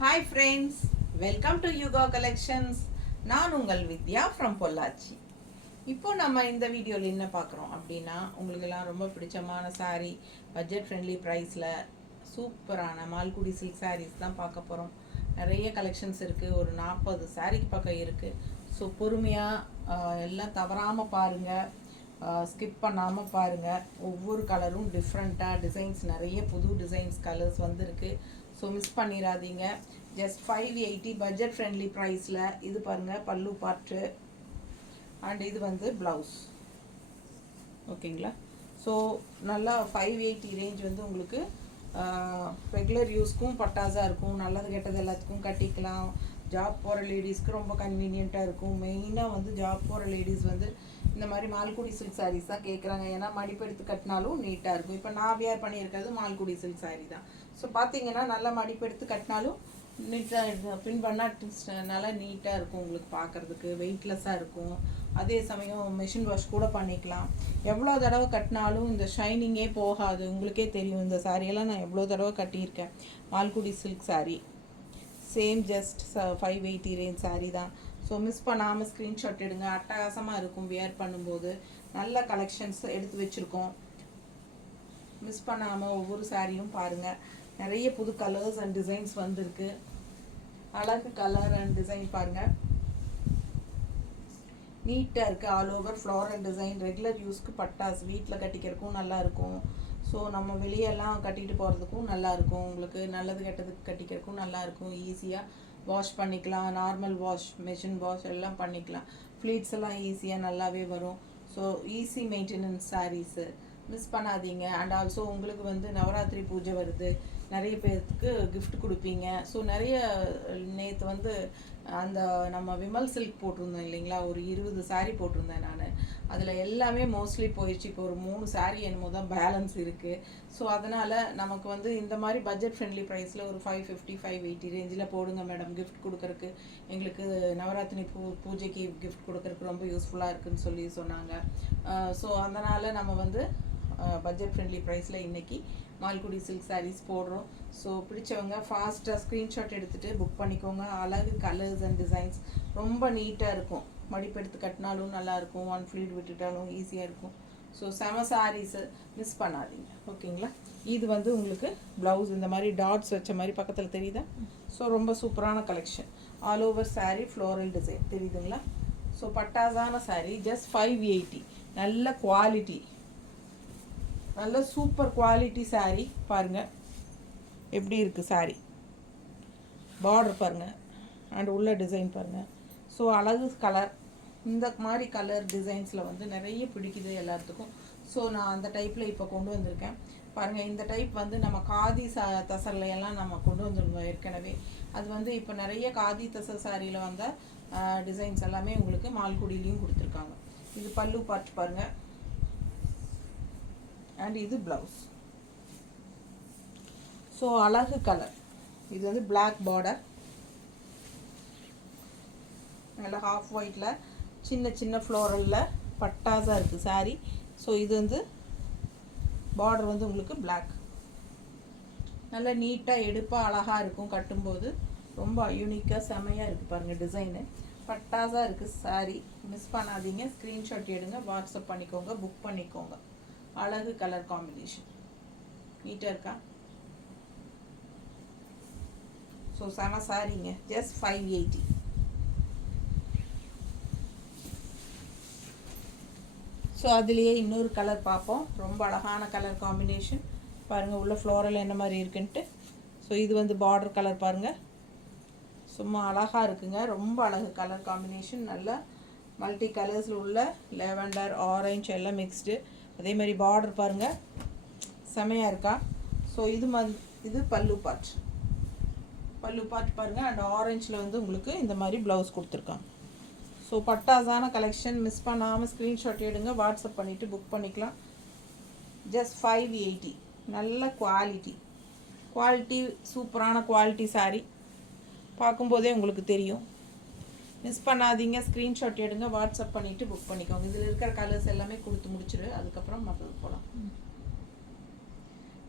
Hi friends, welcome to Yuga Collections. நான் உங்கள் வித்யா from Pollachi. இப்போ நம்ம இந்த வீடியோவில் என்ன பார்க்குறோம் அப்படின்னா உங்களுக்கெல்லாம் ரொம்ப பிடிச்சமான saree பட்ஜெட் ஃப்ரெண்ட்லி ப்ரைஸில் சூப்பரான மால்குடி சில்க் sarees தான் பார்க்க போகிறோம். நிறைய கலெக்ஷன்ஸ் இருக்குது, ஒரு 40 சாரீக்கு பக்கம் இருக்குது. ஸோ பொறுமையாக எல்லாம் தவறாமல் பாருங்கள், ஸ்கிப் பண்ணாமல் பாருங்கள். ஒவ்வொரு கலரும் டிஃப்ரெண்ட்டாக டிசைன்ஸ், நிறைய புது டிசைன்ஸ் கலர்ஸ் வந்துருக்கு. ஸோ மிஸ் பண்ணிடாதீங்க. ஜஸ்ட் 580 பட்ஜெட் ஃப்ரெண்ட்லி ப்ரைஸில். இது பாருங்கள் பல்லு பார்ட்டு அண்ட் இது வந்து ப்ளவுஸ். ஓகேங்களா? ஸோ நல்லா 580 ரேஞ்ச் வந்து உங்களுக்கு ரெகுலர் யூஸ்க்கும் பட்டாஸாக இருக்கும். நல்லது கெட்டது எல்லாத்துக்கும் கட்டிக்கலாம். ஜாப் போகிற லேடிஸ்க்கு ரொம்ப கன்வீனியண்ட்டாக இருக்கும். மெயினாக வந்து ஜாப் போகிற லேடிஸ் வந்து இந்த மாதிரி மால்குடி சில்க் சாரீஸ் தான் கேட்குறாங்க. ஏன்னா மடிப்பெடுத்து கட்டினாலும் நீட்டாக இருக்கும். இப்போ நான் வியர் பண்ணியிருக்கிறது மால்குடி சில்க் சாரீ தான். ஸோ பார்த்தீங்கன்னா நல்லா மடிப்பெடுத்து கட்டினாலும் நீட்டாக பின் பண்ணால் நல்லா நீட்டாக இருக்கும். உங்களுக்கு பார்க்குறதுக்கு வெயிட்லெஸ்ஸாக இருக்கும். அதே சமயம் மிஷின் வாஷ் கூட பண்ணிக்கலாம். எவ்வளோ தடவை கட்டினாலும் இந்த ஷைனிங்கே போகாது. உங்களுக்கே தெரியும், இந்த சாரியெல்லாம் நான் எவ்வளோ தடவை கட்டியிருக்கேன். Malgudi silk sari same just 580 range sari தான். ஸோ மிஸ் பண்ணாமல் ஸ்க்ரீன்ஷாட் எடுங்க. அட்டகாசமாக இருக்கும் வியர் பண்ணும்போது. நல்ல கலெக்ஷன்ஸ் எடுத்து வச்சுருக்கோம். மிஸ் பண்ணாமல் ஒவ்வொரு சாரியும் பாருங்கள். நிறைய புது கலர்ஸ் அண்ட் டிசைன்ஸ் வந்திருக்கு. அழகு கலர் அண்ட் டிசைன் பாருங்கள், நீட்டாக இருக்குது. All over floral design. Regular யூஸ்க்கு பட்டாஸ் வீட்டில் கட்டிக்கிறதுக்கும் நல்லாயிருக்கும். ஸோ நம்ம வெளியெல்லாம் கட்டிட்டு போகிறதுக்கும் நல்லாயிருக்கும். உங்களுக்கு நல்லது கெட்டதுக்கு கட்டிக்கிறதுக்கும் நல்லாயிருக்கும். ஈஸியாக வாஷ் பண்ணிக்கலாம். நார்மல் வாஷ், மிஷின் வாஷ் எல்லாம் பண்ணிக்கலாம். ஃப்ளீட்ஸ் எல்லாம் ஈஸியாக நல்லாவே வரும். So easy maintenance saris, miss பண்ணாதீங்க. அண்ட் ஆல்சோ உங்களுக்கு வந்து நவராத்திரி பூஜை வருது, நிறைய பேருக்கு கிஃப்ட் கொடுப்பீங்க. ஸோ நிறைய நேற்று வந்து அந்த நம்ம விமல் சில்க் போட்டிருந்தோம் இல்லைங்களா, ஒரு 20 சாரீ போட்டிருந்தேன் நான். அதில் எல்லாமே மோஸ்ட்லி போயிடுச்சு. இப்போ ஒரு 3 சாரீ என்னமோ தான் பேலன்ஸ் இருக்குது. ஸோ அதனால் நமக்கு வந்து இந்த மாதிரி பட்ஜெட் ஃப்ரெண்ட்லி ப்ரைஸில் ஒரு 550 580 ரேஞ்சில் போடுங்க மேடம். கிஃப்ட் கொடுக்கறக்கு எங்களுக்கு நவராத்திரி பூஜைக்கு கிஃப்ட் கொடுக்கறக்கு ரொம்ப யூஸ்ஃபுல்லாக இருக்குதுன்னு சொல்லி சொன்னாங்க. ஸோ அதனால் நம்ம வந்து பட்ஜெட் ஃப்ரெண்ட்லி ப்ரைஸில் இன்றைக்கி மால்குடி சில்க் சாரீஸ் போடுறோம். ஸோ பிடிச்சவங்க ஃபாஸ்ட்டாக ஸ்க்ரீன்ஷாட் எடுத்துகிட்டு புக் பண்ணிக்கோங்க. அழகு கலர்ஸ் அண்ட் டிசைன்ஸ் ரொம்ப நீட்டாக இருக்கும். மடிப்பெடுத்து கட்டினாலும் நல்லாயிருக்கும். ஒன் ஃப்ளீட் விட்டுட்டாலும் ஈஸியாக இருக்கும். ஸோ செம சாரீஸு, மிஸ் பண்ணாதீங்க. ஓகேங்களா? இது வந்து உங்களுக்கு ப்ளவுஸ் இந்த மாதிரி டாட்ஸ் வச்ச மாதிரி பக்கத்தில் தெரியுதா? ஸோ ரொம்ப சூப்பரான collection. All over sari floral design தெரியுதுங்களா? ஸோ பட்டாசான சாரீ ஜஸ்ட் 580. நல்ல குவாலிட்டி, நல்ல சூப்பர் குவாலிட்டி சாரீ. பாருங்கள் எப்படி இருக்குது சாரீ. பார்டர் பாருங்கள் அண்ட் உள்ள டிசைன் பாருங்கள். ஸோ அழகு கலர். இந்த மாதிரி கலர் டிசைன்ஸில் வந்து நிறைய பிடிக்குது எல்லாத்துக்கும். ஸோ நான் அந்த டைப்பில் இப்போ கொண்டு வந்திருக்கேன். பாருங்கள், இந்த டைப் வந்து நம்ம காதி தசரில் எல்லாம் நம்ம கொண்டு வந்துருந்தோம் ஏற்கனவே. அது வந்து இப்போ நிறைய காதி தசர் சாரியில் வந்த டிசைன்ஸ் எல்லாமே உங்களுக்கு மால்குடியிலையும் கொடுத்துருக்காங்க. இது பல்லு பார்ட் பாருங்கள் அண்ட் இது ப்ளவுஸ். ஸோ அழகு கலர். இது வந்து பிளாக் பார்டர், நல்லா ஹாஃப் ஒயிட்டில் சின்ன சின்ன ஃப்ளோரலில் பட்டாஸாக இருக்குது சாரீ. ஸோ இது வந்து பார்டர் வந்து உங்களுக்கு பிளாக். நல்லா நீட்டாக எடுப்பாக அழகாக இருக்கும். கட்டும்போது ரொம்ப யூனிக்காக செமையாக இருக்குது. பாருங்கள் டிசைனு பட்டாஸாக இருக்குது சாரீ. மிஸ் பண்ணாதீங்க. ஸ்க்ரீன்ஷாட் எடுங்க, வாட்ஸ்அப் பண்ணிக்கோங்க, புக் பண்ணிக்கோங்க. அழகு கலர் காம்பினேஷன் நீட்டாக இருக்கா? ஸோ செம சாரீங்க. ஜஸ்ட் 580. ஸோ அதுலேயே இன்னொரு கலர் பார்ப்போம். ரொம்ப அழகான கலர் காம்பினேஷன் பாருங்கள். உள்ள ஃப்ளோரல் என்ன மாதிரி இருக்குன்ட்டு. ஸோ இது வந்து பார்டர் கலர் பாருங்கள், சும்மா அழகாக இருக்குங்க. ரொம்ப அழகு கலர் காம்பினேஷன். நல்லா மல்டி கலர்ஸில் உள்ள லேவண்டர், ஆரஞ்சு எல்லாம் மிக்ஸ்டு. அதே மாதிரி பார்டர் பாருங்கள், செமையாக இருக்கா? ஸோ இது பல்லு பார்ட். பல்லு பார்ட் பாருங்கள். அண்ட் ஆரஞ்சில் வந்து உங்களுக்கு இந்த மாதிரி ப்ளவுஸ் கொடுத்துருக்காங்க. ஸோ பட்டாஸான கலெக்ஷன். மிஸ் பண்ணாமல் ஸ்க்ரீன்ஷாட் எடுங்க, வாட்ஸ்அப் பண்ணிவிட்டு புக் பண்ணிக்கலாம். ஜஸ்ட் 580. நல்ல குவாலிட்டி சூப்பரான குவாலிட்டி சாரீ. பார்க்கும்போதே உங்களுக்கு தெரியும். மிஸ் பண்ணாதீங்க. ஸ்க்ரீன்ஷாட் எடுங்க, வாட்ஸ்அப் பண்ணிவிட்டு புக் பண்ணிக்கோங்க. இதில் இருக்கிற கலர்ஸ் எல்லாமே கொடுத்து முடிச்சிடு, அதுக்கப்புறம் மற்றது போகலாம்.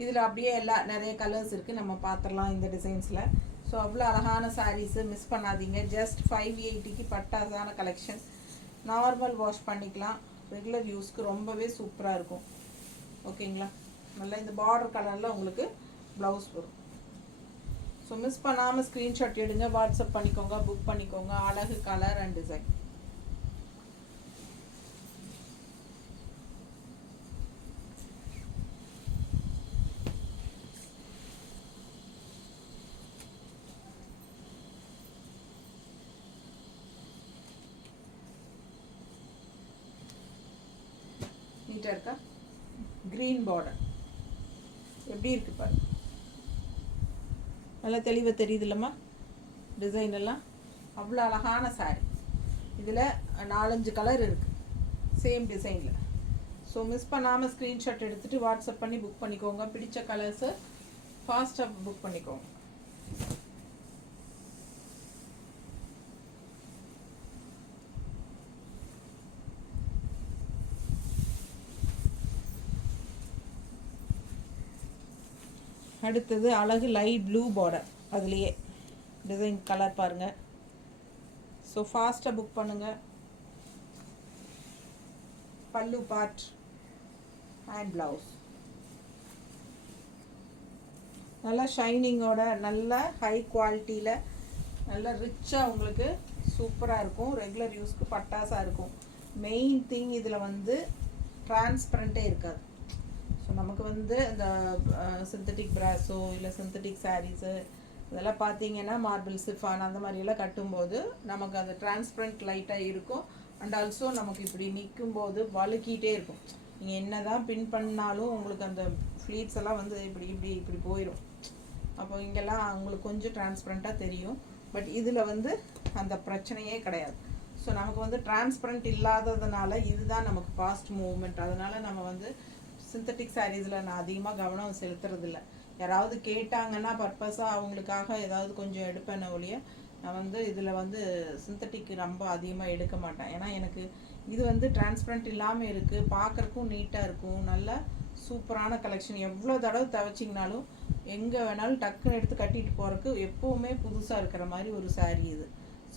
இதில் அப்படியே நிறைய கலர்ஸ் இருக்குது, நம்ம பார்த்துடலாம் இந்த டிசைன்ஸில். ஸோ அவ்வளோ அழகான சாரீஸு மிஸ் பண்ணாதீங்க. ஜஸ்ட் 580க்கு பட்டாசான கலெக்ஷன். நார்மல் வாஷ் பண்ணிக்கலாம், ரெகுலர் யூஸ்க்கு ரொம்பவே சூப்பராக இருக்கும். ஓகேங்களா? நல்லா இந்த பார்டர் கலரில் உங்களுக்கு ப்ளவுஸ் வரும். ஸோ மிஸ் பண்ணாமல் ஸ்க்ரீன்ஷாட் எடுங்க, வாட்ஸ்அப் பண்ணிக்கோங்க, புக் பண்ணிக்கோங்க. அழகு கலர் அண்ட் டிசைன். நீட்டாக இருக்கா? க்ரீன் பார்டர் எப்படி இருக்கு பாரு, நல்லா தெளிவாக தெரியுது இல்லைம்மா? டிசைன் எல்லாம் அவ்வளோ அழகான சாரீ. இதில் 4-5 கலர் இருக்குது சேம் டிசைனில். ஸோ மிஸ் பண்ணாமல் ஸ்க்ரீன்ஷாட் எடுத்துகிட்டு வாட்ஸ்அப் பண்ணி புக் பண்ணிக்கோங்க. பிடிச்ச கலர்ஸை ஃபாஸ்ட்டாக புக் பண்ணிக்கோங்க. அடுத்தது அழகு லைட் ப்ளூ பார்டர், அதுலேயே டிசைன் கலர் பாருங்கள். ஸோ ஃபாஸ்ட்டாக புக் பண்ணுங்கள். பல்லு பார்ட் அண்ட் ப்ளவுஸ் நல்லா ஷைனிங்கோட, நல்ல ஹை குவாலிட்டியில், நல்ல ரிச்சாக உங்களுக்கு சூப்பராக இருக்கும். ரெகுலர் யூஸ்க்கு பட்டாசாக இருக்கும். மெயின் திங் இதில் வந்து டிரான்ஸ்பரண்ட்டே இருக்காது. ஸோ நமக்கு வந்து இந்த சிந்தட்டிக் ப்ராஸோ இல்லை சிந்தட்டிக் சாரீஸு இதெல்லாம் பார்த்தீங்கன்னா மார்பிள் சிஃபான் அந்த மாதிரியெல்லாம் கட்டும்போது நமக்கு அந்த டிரான்ஸ்பரண்ட் லைட்டாக இருக்கும். அண்ட் ஆல்சோ நமக்கு இப்படி நிற்கும்போது வழுக்கிட்டே இருக்கும். நீங்கள் என்ன தான் பின் பண்ணாலும் உங்களுக்கு அந்த ஃப்ளீட்ஸ் எல்லாம் வந்து இப்படி இப்படி இப்படி போயிடும். அப்போ இங்கெல்லாம் உங்களுக்கு கொஞ்சம் டிரான்ஸ்பரண்ட்டாக தெரியும். பட் இதில் வந்து அந்த பிரச்சனையே கிடையாது. ஸோ நமக்கு வந்து டிரான்ஸ்பரண்ட் இல்லாததுனால இதுதான் நமக்கு ஃபாஸ்ட் மூவ்மெண்ட். அதனால் நம்ம வந்து சிந்தட்டிக் சாரீஸில் நான் அதிகமாக கவனம் செலுத்துறதில்ல. யாராவது கேட்டாங்கன்னா பர்பஸாக அவங்களுக்காக ஏதாவது கொஞ்சம் எடுப்பேன் ஒழிய நான் வந்து இதில் வந்து சிந்தட்டிக் ரொம்ப அதிகமாக எடுக்க மாட்டேன். ஏன்னா எனக்கு இது வந்து டிரான்ஸ்பரண்ட் இல்லாமல் இருக்குது, பார்க்குறக்கும் நீட்டாக இருக்கும். நல்லா சூப்பரான கலெக்ஷன். எவ்வளோ தடவை துவைச்சிங்கனாலும் எங்கே வேணாலும் டக்குன்னு எடுத்து கட்டிட்டு போகிறதுக்கு எப்போவுமே புதுசாக இருக்கிற மாதிரி ஒரு சாரீ இது.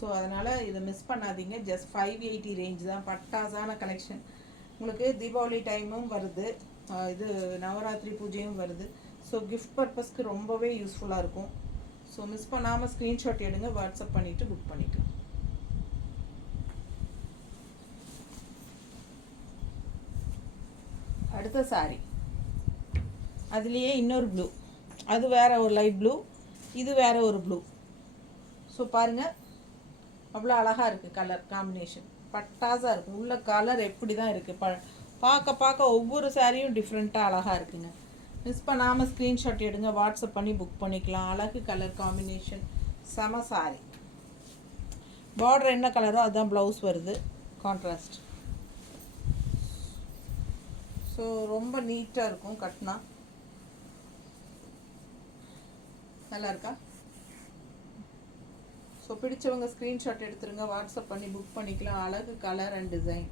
ஸோ அதனால் இதை மிஸ் பண்ணாதீங்க. ஜஸ்ட் 580 ரேஞ்ச் தான். பட்டாசான கலெக்ஷன். உங்களுக்கு தீபாவளி டைமும் வருது, இது நவராத்திரி பூஜையும் வருது. ஸோ கிஃப்ட் பர்பஸ்க்கு ரொம்பவே யூஸ்ஃபுல்லாக இருக்கும். ஸோ மிஸ் பண்ணாமல் ஸ்க்ரீன்ஷாட் எடுங்க, வாட்ஸ்அப் பண்ணிவிட்டு புக் பண்ணிக்கலாம். அடுத்த சாரீ அதுலேயே இன்னொரு ப்ளூ, அது வேறு ஒரு லைட் ப்ளூ, இது வேறு ஒரு ப்ளூ. ஸோ பாருங்கள் அவ்வளோ அழகாக இருக்குது கலர் காம்பினேஷன். பட்டாசாக இருக்கும். உள்ள கலர் எப்படி தான் இருக்குது பார்க்க ஒவ்வொரு சாரியும் டிஃப்ரெண்ட்டாக அழகாக இருக்குங்க. மிஸ் பண்ணாமல் ஸ்க்ரீன்ஷாட் எடுங்க, வாட்ஸ்அப் பண்ணி புக் பண்ணிக்கலாம். அழகு கலர் காம்பினேஷன், செம சாரி. பார்டர் என்ன கலரோ அதுதான் ப்ளவுஸ் வருது, கான்ட்ராஸ்ட். ஸோ ரொம்ப நீட்டாக இருக்கும் கட்டினா. நல்லா இருக்கா? ஸோ பிடிச்சவங்க ஸ்க்ரீன்ஷாட் எடுத்துருங்க, வாட்ஸ்அப் பண்ணி புக் பண்ணிக்கலாம். அழகு கலர் அண்ட் டிசைன்.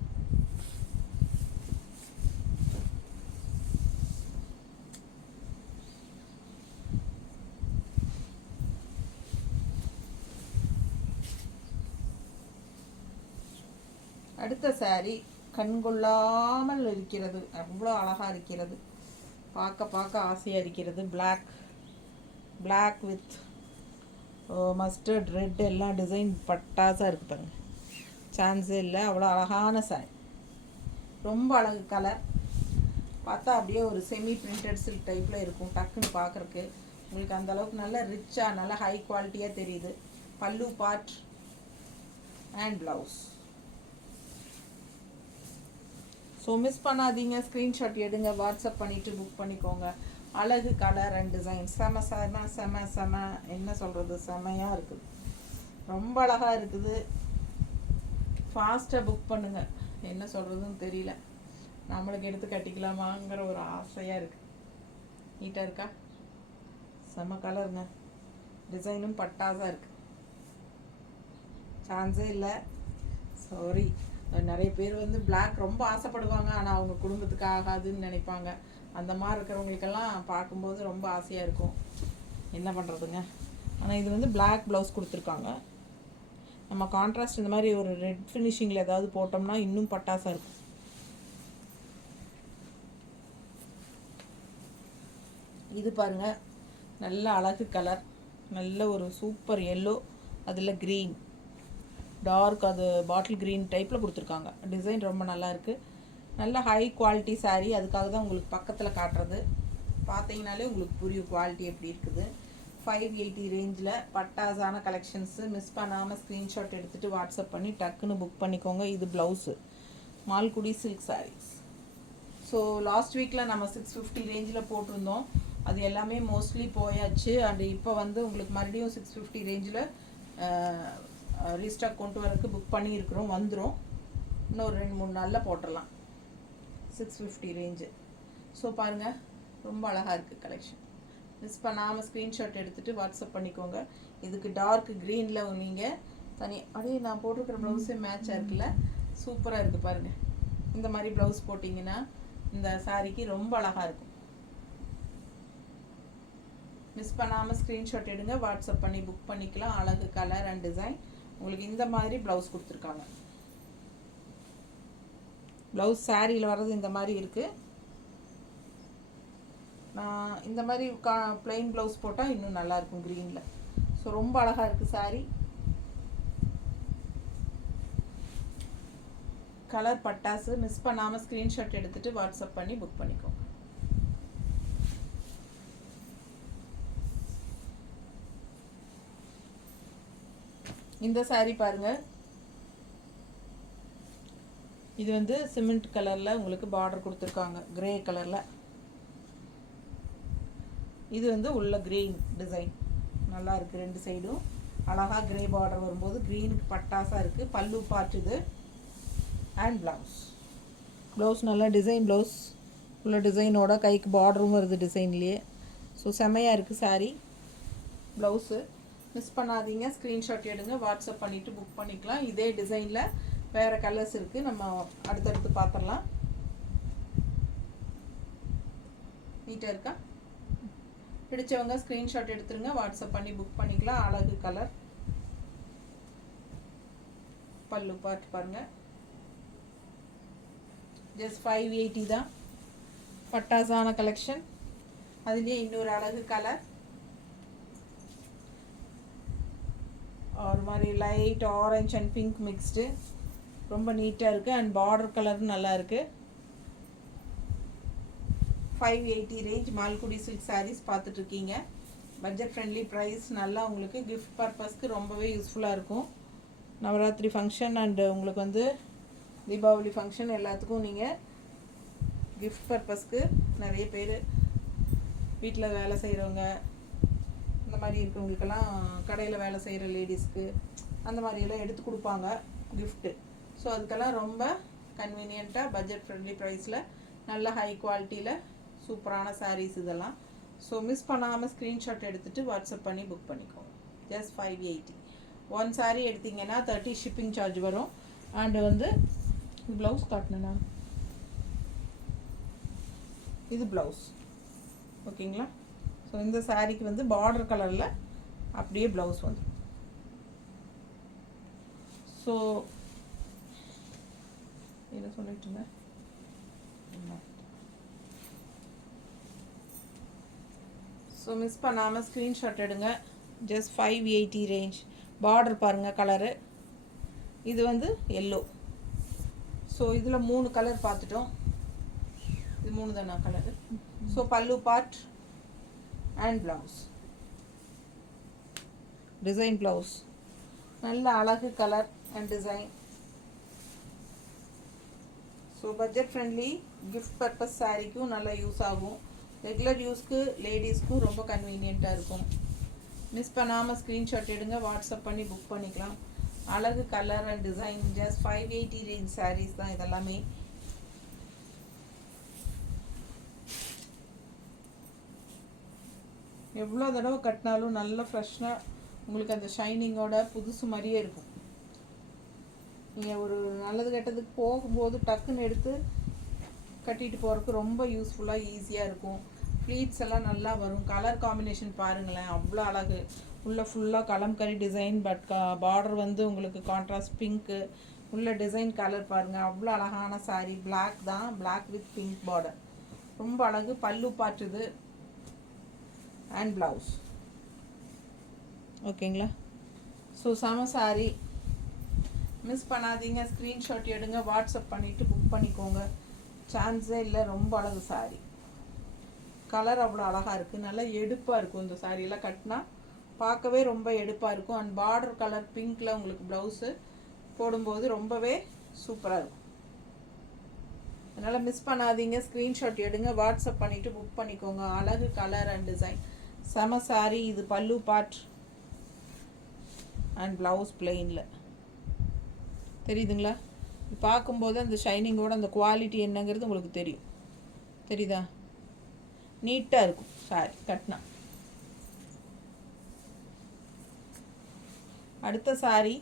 அடுத்த சாரீ கண்கொள்ளாமல் இருக்கிறது, அவ்வளோ அழகாக இருக்கிறது, பார்க்க ஆசையாக இருக்கிறது. பிளாக் வித் மஸ்டர்ட் ரெட் எல்லாம் டிசைன் பட்டாசாக இருக்குது பாருங்க, சான்ஸே இல்லை. அவ்வளோ அழகான சாரீ, ரொம்ப அழகு கலர். பார்த்தா அப்படியே ஒரு செமி பிரிண்டட் சில்க் டைப்பில் இருக்கும். டக்குன்னு பார்க்குறக்கு உங்களுக்கு அந்தளவுக்கு நல்ல ரிச்சாக நல்ல ஹை குவாலிட்டியாக தெரியுது. பல்லு part and blouse. So miss பண்ணாதீங்க, ஸ்க்ரீன்ஷாட் எடுங்க, வாட்ஸ்அப் பண்ணிவிட்டு புக் பண்ணிக்கோங்க. அழகு கலர் அண்ட் டிசைன், செம செம செம செம என்ன சொல்கிறது, செமையாக இருக்குது, ரொம்ப அழகாக இருக்குது. ஃபாஸ்ட்டாக புக் பண்ணுங்கள், என்ன சொல்கிறதுன்னு தெரியல. நம்மளுக்கு எடுத்து கட்டிக்கலாமாங்கிற ஒரு ஆசையாக இருக்குது. நீட்டாக இருக்கா? செம கலருங்க, டிசைனும் பட்டாசாக இருக்குது, சான்ஸே இல்லை. சாரி, நிறைய பேர் வந்து பிளாக் ரொம்ப ஆசைப்படுவாங்க, ஆனால் அவங்க குடும்பத்துக்கு ஆகாதுன்னு நினைப்பாங்க. அந்த மாதிரி இருக்கிறவங்களுக்கெல்லாம் பார்க்கும்போது ரொம்ப ஆசையாக இருக்கும். என்ன பண்ணுறதுங்க, ஆனால் இது வந்து பிளாக் ப்ளவுஸ் கொடுத்துருக்காங்க. நம்ம கான்ட்ராஸ்ட் இந்த மாதிரி ஒரு ரெட் ஃபினிஷிங்கில் ஏதாவது போட்டோம்னா இன்னும் பட்டாசாக இருக்கும். இது பாருங்கள், நல்ல அழகு கலர், நல்ல ஒரு சூப்பர் எல்லோ, அதில் க்ரீன் டார்க், அது பாட்டில் க்ரீன் டைப்பில் கொடுத்துருக்காங்க. டிசைன் ரொம்ப நல்லா இருக்குது. நல்ல ஹை குவாலிட்டி சாரீ. அதுக்காக தான் உங்களுக்கு பக்கத்தில் காட்டுறது. பார்த்தீங்கனாலே உங்களுக்கு புரியும் குவாலிட்டி எப்படி இருக்குது. 580 ரேஞ்சில் பட்டாஸான கலெக்ஷன்ஸு. மிஸ் பண்ணாமல் ஸ்க்ரீன்ஷாட் எடுத்துகிட்டு வாட்ஸ்அப் பண்ணி டக்குன்னு புக் பண்ணிக்கோங்க. இது blouse, Malgudi silk saris. So last வீக்கில் நம்ம 650 ரேஞ்சில் போட்டிருந்தோம். அது எல்லாமே மோஸ்ட்லி போயாச்சு. அண்டு இப்போ வந்து உங்களுக்கு மறுபடியும் 650 ரேஞ்சில் ரீஸ்டாக் கொண்டு வரதுக்கு புக் பண்ணியிருக்கிறோம். வந்துடும். இன்னொரு 2-3 நாளில் போட்டுடலாம் 650 ரேஞ்சு. ஸோ பாருங்கள், ரொம்ப அழகாக இருக்குது கலெக்ஷன். மிஸ் பண்ணாமல் ஸ்க்ரீன்ஷாட் எடுத்துகிட்டு வாட்ஸ்அப் பண்ணிக்கோங்க. இதுக்கு டார்க் க்ரீனில் நீங்கள் அப்படியே நான் போட்டிருக்கிற ப்ளவுஸே மேட்சாக இருக்குல்ல, சூப்பராக இருக்குது பாருங்கள். இந்த மாதிரி ப்ளவுஸ் போட்டிங்கன்னா இந்த சாரீக்கு ரொம்ப அழகாக இருக்கும். மிஸ் பண்ணாமல் ஸ்க்ரீன்ஷாட் எடுங்க, வாட்ஸ்அப் பண்ணி புக் பண்ணிக்கலாம். அழகு கலர் அண்ட் டிசைன். உங்களுக்கு இந்த மாதிரி ப்ளவுஸ் கொடுத்துருக்காங்க. ப்ளவுஸ் சாரியில் வர்றது இந்த மாதிரி இருக்குது. நான் இந்த மாதிரி ப்ளெயின் ப்ளவுஸ் போட்டால் இன்னும் நல்லாயிருக்கும் க்ரீனில். ஸோ ரொம்ப அழகாக இருக்குது சாரீ. கலர் பட்டாசு. மிஸ் பண்ணாமல் ஸ்க்ரீன்ஷாட் எடுத்துகிட்டு வாட்ஸ்அப் பண்ணி புக் பண்ணிக்கோங்க. இந்த சாரீ பாருங்கள், இது வந்து சிமெண்ட் கலரில் உங்களுக்கு பார்டர் கொடுத்துருக்காங்க, கிரே கலரில். இது வந்து உள்ள க்ரீன் டிசைன் நல்லா இருக்குது. 2 சைடும் அழகாக கிரே பார்டர் வரும்போது க்ரீனுக்கு பட்டாசாக இருக்குது. பல்லு பார்ட் இது அண்ட் ப்ளவுஸ் நல்லா டிசைன் ப்ளவுஸ். உள்ள டிசைனோட கைக்கு பார்டரும் வருது டிசைன்லேயே. ஸோ செம்மையாக இருக்குது சாரீ. ப்ளவுஸு மிஸ் பண்ணாதீங்க, ஸ்க்ரீன்ஷாட் எடுங்க, வாட்ஸ்அப் பண்ணிவிட்டு புக் பண்ணிக்கலாம். இதே டிசைனில் வேறு கலர்ஸ் இருக்குது, நம்ம அடுத்தடுத்து பார்த்துடலாம். நீட்டாக இருக்கா? பிடிச்சவங்க ஸ்க்ரீன்ஷாட் எடுத்துருங்க, வாட்ஸ்அப் பண்ணி புக் பண்ணிக்கலாம். அழகு கலர். பல்லு பார்த்து பாருங்கள், ஜஸ்ட் 580 தான். பட்டாசான கலெக்ஷன். அதுலேயே இன்னொரு அழகு கலர், ஒரு மாதிரி light orange and pink mixed. ரொம்ப நீட்டாக இருக்குது அண்ட் பார்டர் கலரும் நல்லா இருக்குது. 580 ரேஞ்ச் மால்குடி சில்க் சாரீஸ் பார்த்துட்ருக்கீங்க. Budget friendly price. நல்லா உங்களுக்கு கிஃப்ட் பர்பஸ்க்கு ரொம்பவே யூஸ்ஃபுல்லாக இருக்கும். நவராத்திரி ஃபங்க்ஷன் அண்டு உங்களுக்கு வந்து தீபாவளி ஃபங்க்ஷன் எல்லாத்துக்கும் நீங்கள் கிஃப்ட் பர்பஸ்க்கு நிறைய பேர் வீட்டில் வேலை செய்கிறவங்க, இந்த மாதிரி இருக்கிறவங்களுக்கெல்லாம், கடையில் வேலை செய்கிற லேடிஸ்க்கு அந்த மாதிரியெல்லாம் எடுத்து கொடுப்பாங்க கிஃப்ட்டு. ஸோ அதுக்கெல்லாம் ரொம்ப கன்வீனியண்ட்டாக பட்ஜெட் ஃப்ரெண்ட்லி ப்ரைஸில் நல்ல ஹை குவாலிட்டியில் சூப்பரான சாரீஸ் இதெல்லாம். ஸோ மிஸ் பண்ணாமல் ஸ்க்ரீன்ஷாட் எடுத்துகிட்டு வாட்ஸ்அப் பண்ணி புக் பண்ணிக்கோங்க. ஜஸ்ட் 580. 1 சாரீ எடுத்திங்கன்னா 30 ஷிப்பிங் சார்ஜ் வரும். அண்டு வந்து ப்ளவுஸ் காட்டினேண்ணா, இது ப்ளவுஸ். ஓகேங்களா? ஸோ இந்த சாரீக்கு வந்து பார்டர் கலரில் அப்படியே ப்ளவுஸ் வந்து. ஸோ என்ன சொல்லிட்டு இருந்தேன், ஸோ மிஸ் பண்ணாமல் ஸ்க்ரீன்ஷாட் எடுங்க. Just 580 range. பார்டர் பாருங்கள் கலரு. இது வந்து எல்லோ. ஸோ இதில் 3 கலர் பார்த்துட்டோம். இது 3 தானா கலரு. ஸோ பல்லு part and blouse, design blouse. நல்ல அழகு colour and design. So budget friendly gift purpose சாரீக்கும் நல்லா யூஸ் ஆகும். ரெகுலர் யூஸ்க்கு லேடிஸ்க்கும் ரொம்ப கன்வீனியண்ட்டாக இருக்கும். மிஸ் பண்ணாமல் ஸ்க்ரீன்ஷாட் எடுங்க, வாட்ஸ்அப் பண்ணி புக் பண்ணிக்கலாம். அழகு colour and design. Just 580 range saris தான் இதெல்லாமே. எவ்வளோ தடவை கட்டினாலும் நல்ல ஃப்ரெஷ்ஷாக உங்களுக்கு அந்த ஷைனிங்கோட புதுசு மாதிரியே இருக்கும். நீங்கள் ஒரு நல்லது கெட்டதுக்கு போகும்போது டக்குன்னு எடுத்து கட்டிட்டு போகிறதுக்கு ரொம்ப யூஸ்ஃபுல்லாக ஈஸியாக இருக்கும். ப்ளீட்ஸ் எல்லாம் நல்லா வரும். கலர் காம்பினேஷன் பாருங்களேன், அவ்வளோ அழகு. உள்ள ஃபுல்லாக கலம்கரி டிசைன், பட் பார்டர் வந்து உங்களுக்கு கான்ட்ராஸ்ட் பிங்க்கு. உள்ள டிசைன் கலர் பாருங்கள், அவ்வளோ அழகான சாரீ. பிளாக் தான், பிளாக் வித் பிங்க் பார்டர், ரொம்ப அழகு. பல்லு பாட்டுது அண்ட் ப்ளவுஸ். ஓகேங்களா? ஸோ செம சாரீ, மிஸ் பண்ணாதீங்க. ஸ்க்ரீன்ஷாட் எடுங்க, வாட்ஸ்அப் பண்ணிவிட்டு புக் பண்ணிக்கோங்க. சான்ஸே இல்லை, ரொம்ப அழகு சாரீ. கலர் அவ்வளோ அழகாக இருக்குது, நல்லா எடுப்பாக இருக்கும். இந்த சாரியெல்லாம் கட்டினா பார்க்கவே ரொம்ப எடுப்பாக இருக்கும். அண்ட் பார்டர் கலர் பிங்க்கில் உங்களுக்கு ப்ளவுஸு போடும்போது ரொம்பவே சூப்பராக இருக்கும். அதனால் மிஸ் பண்ணாதீங்க, ஸ்க்ரீன்ஷாட் எடுங்க, வாட்ஸ்அப் பண்ணிவிட்டு புக் பண்ணிக்கோங்க. அழகு கலர் அண்ட் டிசைன், செம சாரீ. இது பல்லு பார்ட் அண்ட் ப்ளவுஸ் பிளெயினில் தெரியுதுங்களா? பார்க்கும்போது அந்த ஷைனிங்கோட அந்த குவாலிட்டி என்னங்கிறது உங்களுக்கு தெரியும். தெரியுதா? நீட்டாக இருக்கும் சாரி கட்டினா. அடுத்த சாரி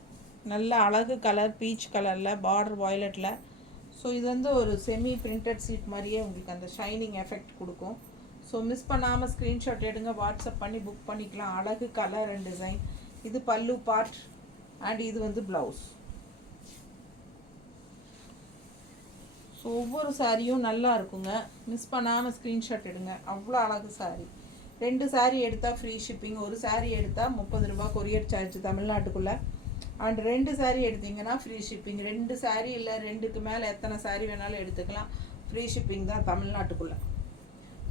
நல்ல அழகு கலர், பீச் கலரில், பார்டர் வாய்லட்டில். ஸோ இது வந்து ஒரு செமி பிரிண்டட் சீட் மாதிரியே உங்களுக்கு அந்த ஷைனிங் எஃபெக்ட் கொடுக்கும். ஸோ மிஸ் பண்ணாமல் ஸ்க்ரீன்ஷாட் எடுங்க, வாட்ஸ்அப் பண்ணி புக் பண்ணிக்கலாம். அழகு கலர் அண்ட் டிசைன். இது பல்லு பார்ட் அண்ட் இது வந்து ப்ளவுஸ். ஸோ ஒவ்வொரு சாரியும் நல்லா இருக்குங்க, மிஸ் பண்ணாமல் ஸ்க்ரீன்ஷாட் எடுங்க. அவ்வளோ அழகு சாரி. 2 சாரீ எடுத்தால் ஃப்ரீ ஷிப்பிங், ஒரு சாரீ எடுத்தால் 30 ரூபா கொரியர் சார்ஜ் தமிழ்நாட்டுக்குள்ளே. அண்ட் 2 சாரீ எடுத்திங்கன்னா ஃப்ரீ ஷிப்பிங். 2 சாரீ இல்லை 2க்கு மேலே எத்தனை சாரீ வேணாலும் எடுத்துக்கலாம், ஃப்ரீ ஷிப்பிங் தான் தமிழ்நாட்டுக்குள்ளே.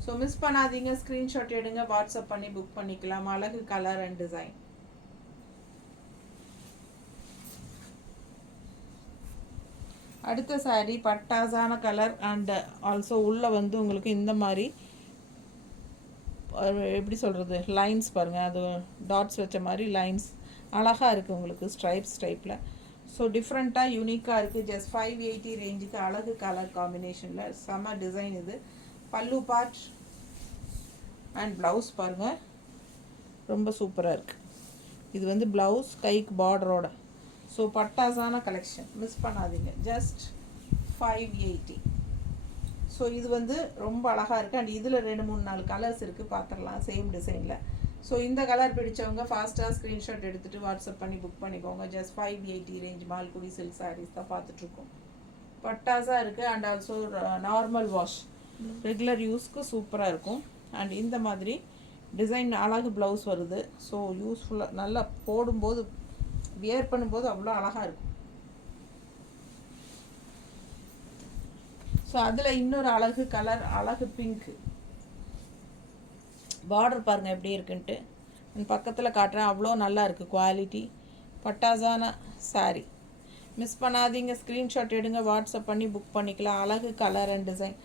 ஸோ மிஸ் பண்ணாதீங்க, ஸ்க்ரீன்ஷாட் எடுங்க, வாட்ஸ்அப் பண்ணி புக் பண்ணிக்கலாம். அழகு கலர் அண்ட் டிசைன். அடுத்த சாரீ பட்டாசான கலர் அண்ட் ஆல்சோ உள்ளே வந்து உங்களுக்கு இந்த மாதிரி எப்படி சொல்கிறது, லைன்ஸ் பாருங்கள், அது டாட்ஸ் வச்ச மாதிரி லைன்ஸ் அழகாக இருக்குது உங்களுக்கு, ஸ்ட்ரைப்ஸ் டைப்பில். ஸோ டிஃப்ரெண்ட்டாக யூனிக்காக இருக்குது. ஜஸ்ட் 580 ரேஞ்சுக்கு அழகு கலர் காம்பினேஷனில் செம டிசைன். இது பல்லு பார்ட் அண்ட் ப்ளவுஸ் பாருங்கள், ரொம்ப சூப்பராக இருக்குது. இது வந்து ப்ளவுஸ் கைக்கு பார்டரோட. ஸோ பட்டாசான கலெக்ஷன், மிஸ் பண்ணாதீங்க. ஜஸ்ட் 580. ஸோ இது வந்து ரொம்ப அழகாக இருக்குது. அண்ட் இதில் 2-3-4 கலர்ஸ் இருக்குது, பார்த்துடலாம் சேம் டிசைனில். ஸோ இந்த கலர் பிடிச்சவங்க ஃபாஸ்ட்டாக ஸ்க்ரீன்ஷாட் எடுத்துகிட்டு வாட்ஸ்அப் பண்ணி புக் பண்ணிக்கோங்க. Just 580 range Malgudi silk saris தான் பார்த்துட்ருக்கோம். பட்டாஸாக இருக்குது and also normal wash, regular யூஸ்க்கு சூப்பராக இருக்கும். அண்ட் இந்த மாதிரி டிசைன் அழகு ப்ளவுஸ் வருது. ஸோ யூஸ்ஃபுல்லாக நல்லா போடும்போது, வியர் பண்ணும்போது அவ்வளோ அழகாக இருக்கும். ஸோ அதில் இன்னொரு அழகு கலர், அழகு பிங்க்கு. பார்டர் பாருங்கள் எப்படி இருக்குன்ட்டு, பக்கத்தில் காட்டுறேன், அவ்வளோ நல்லா இருக்குது குவாலிட்டி. பட்டாசான சாரி, மிஸ் பண்ணாதீங்க. ஸ்க்ரீன்ஷாட் எடுங்க, வாட்ஸ்அப் பண்ணி புக் பண்ணிக்கலாம். அழகு கலர் அண்ட் டிசைன்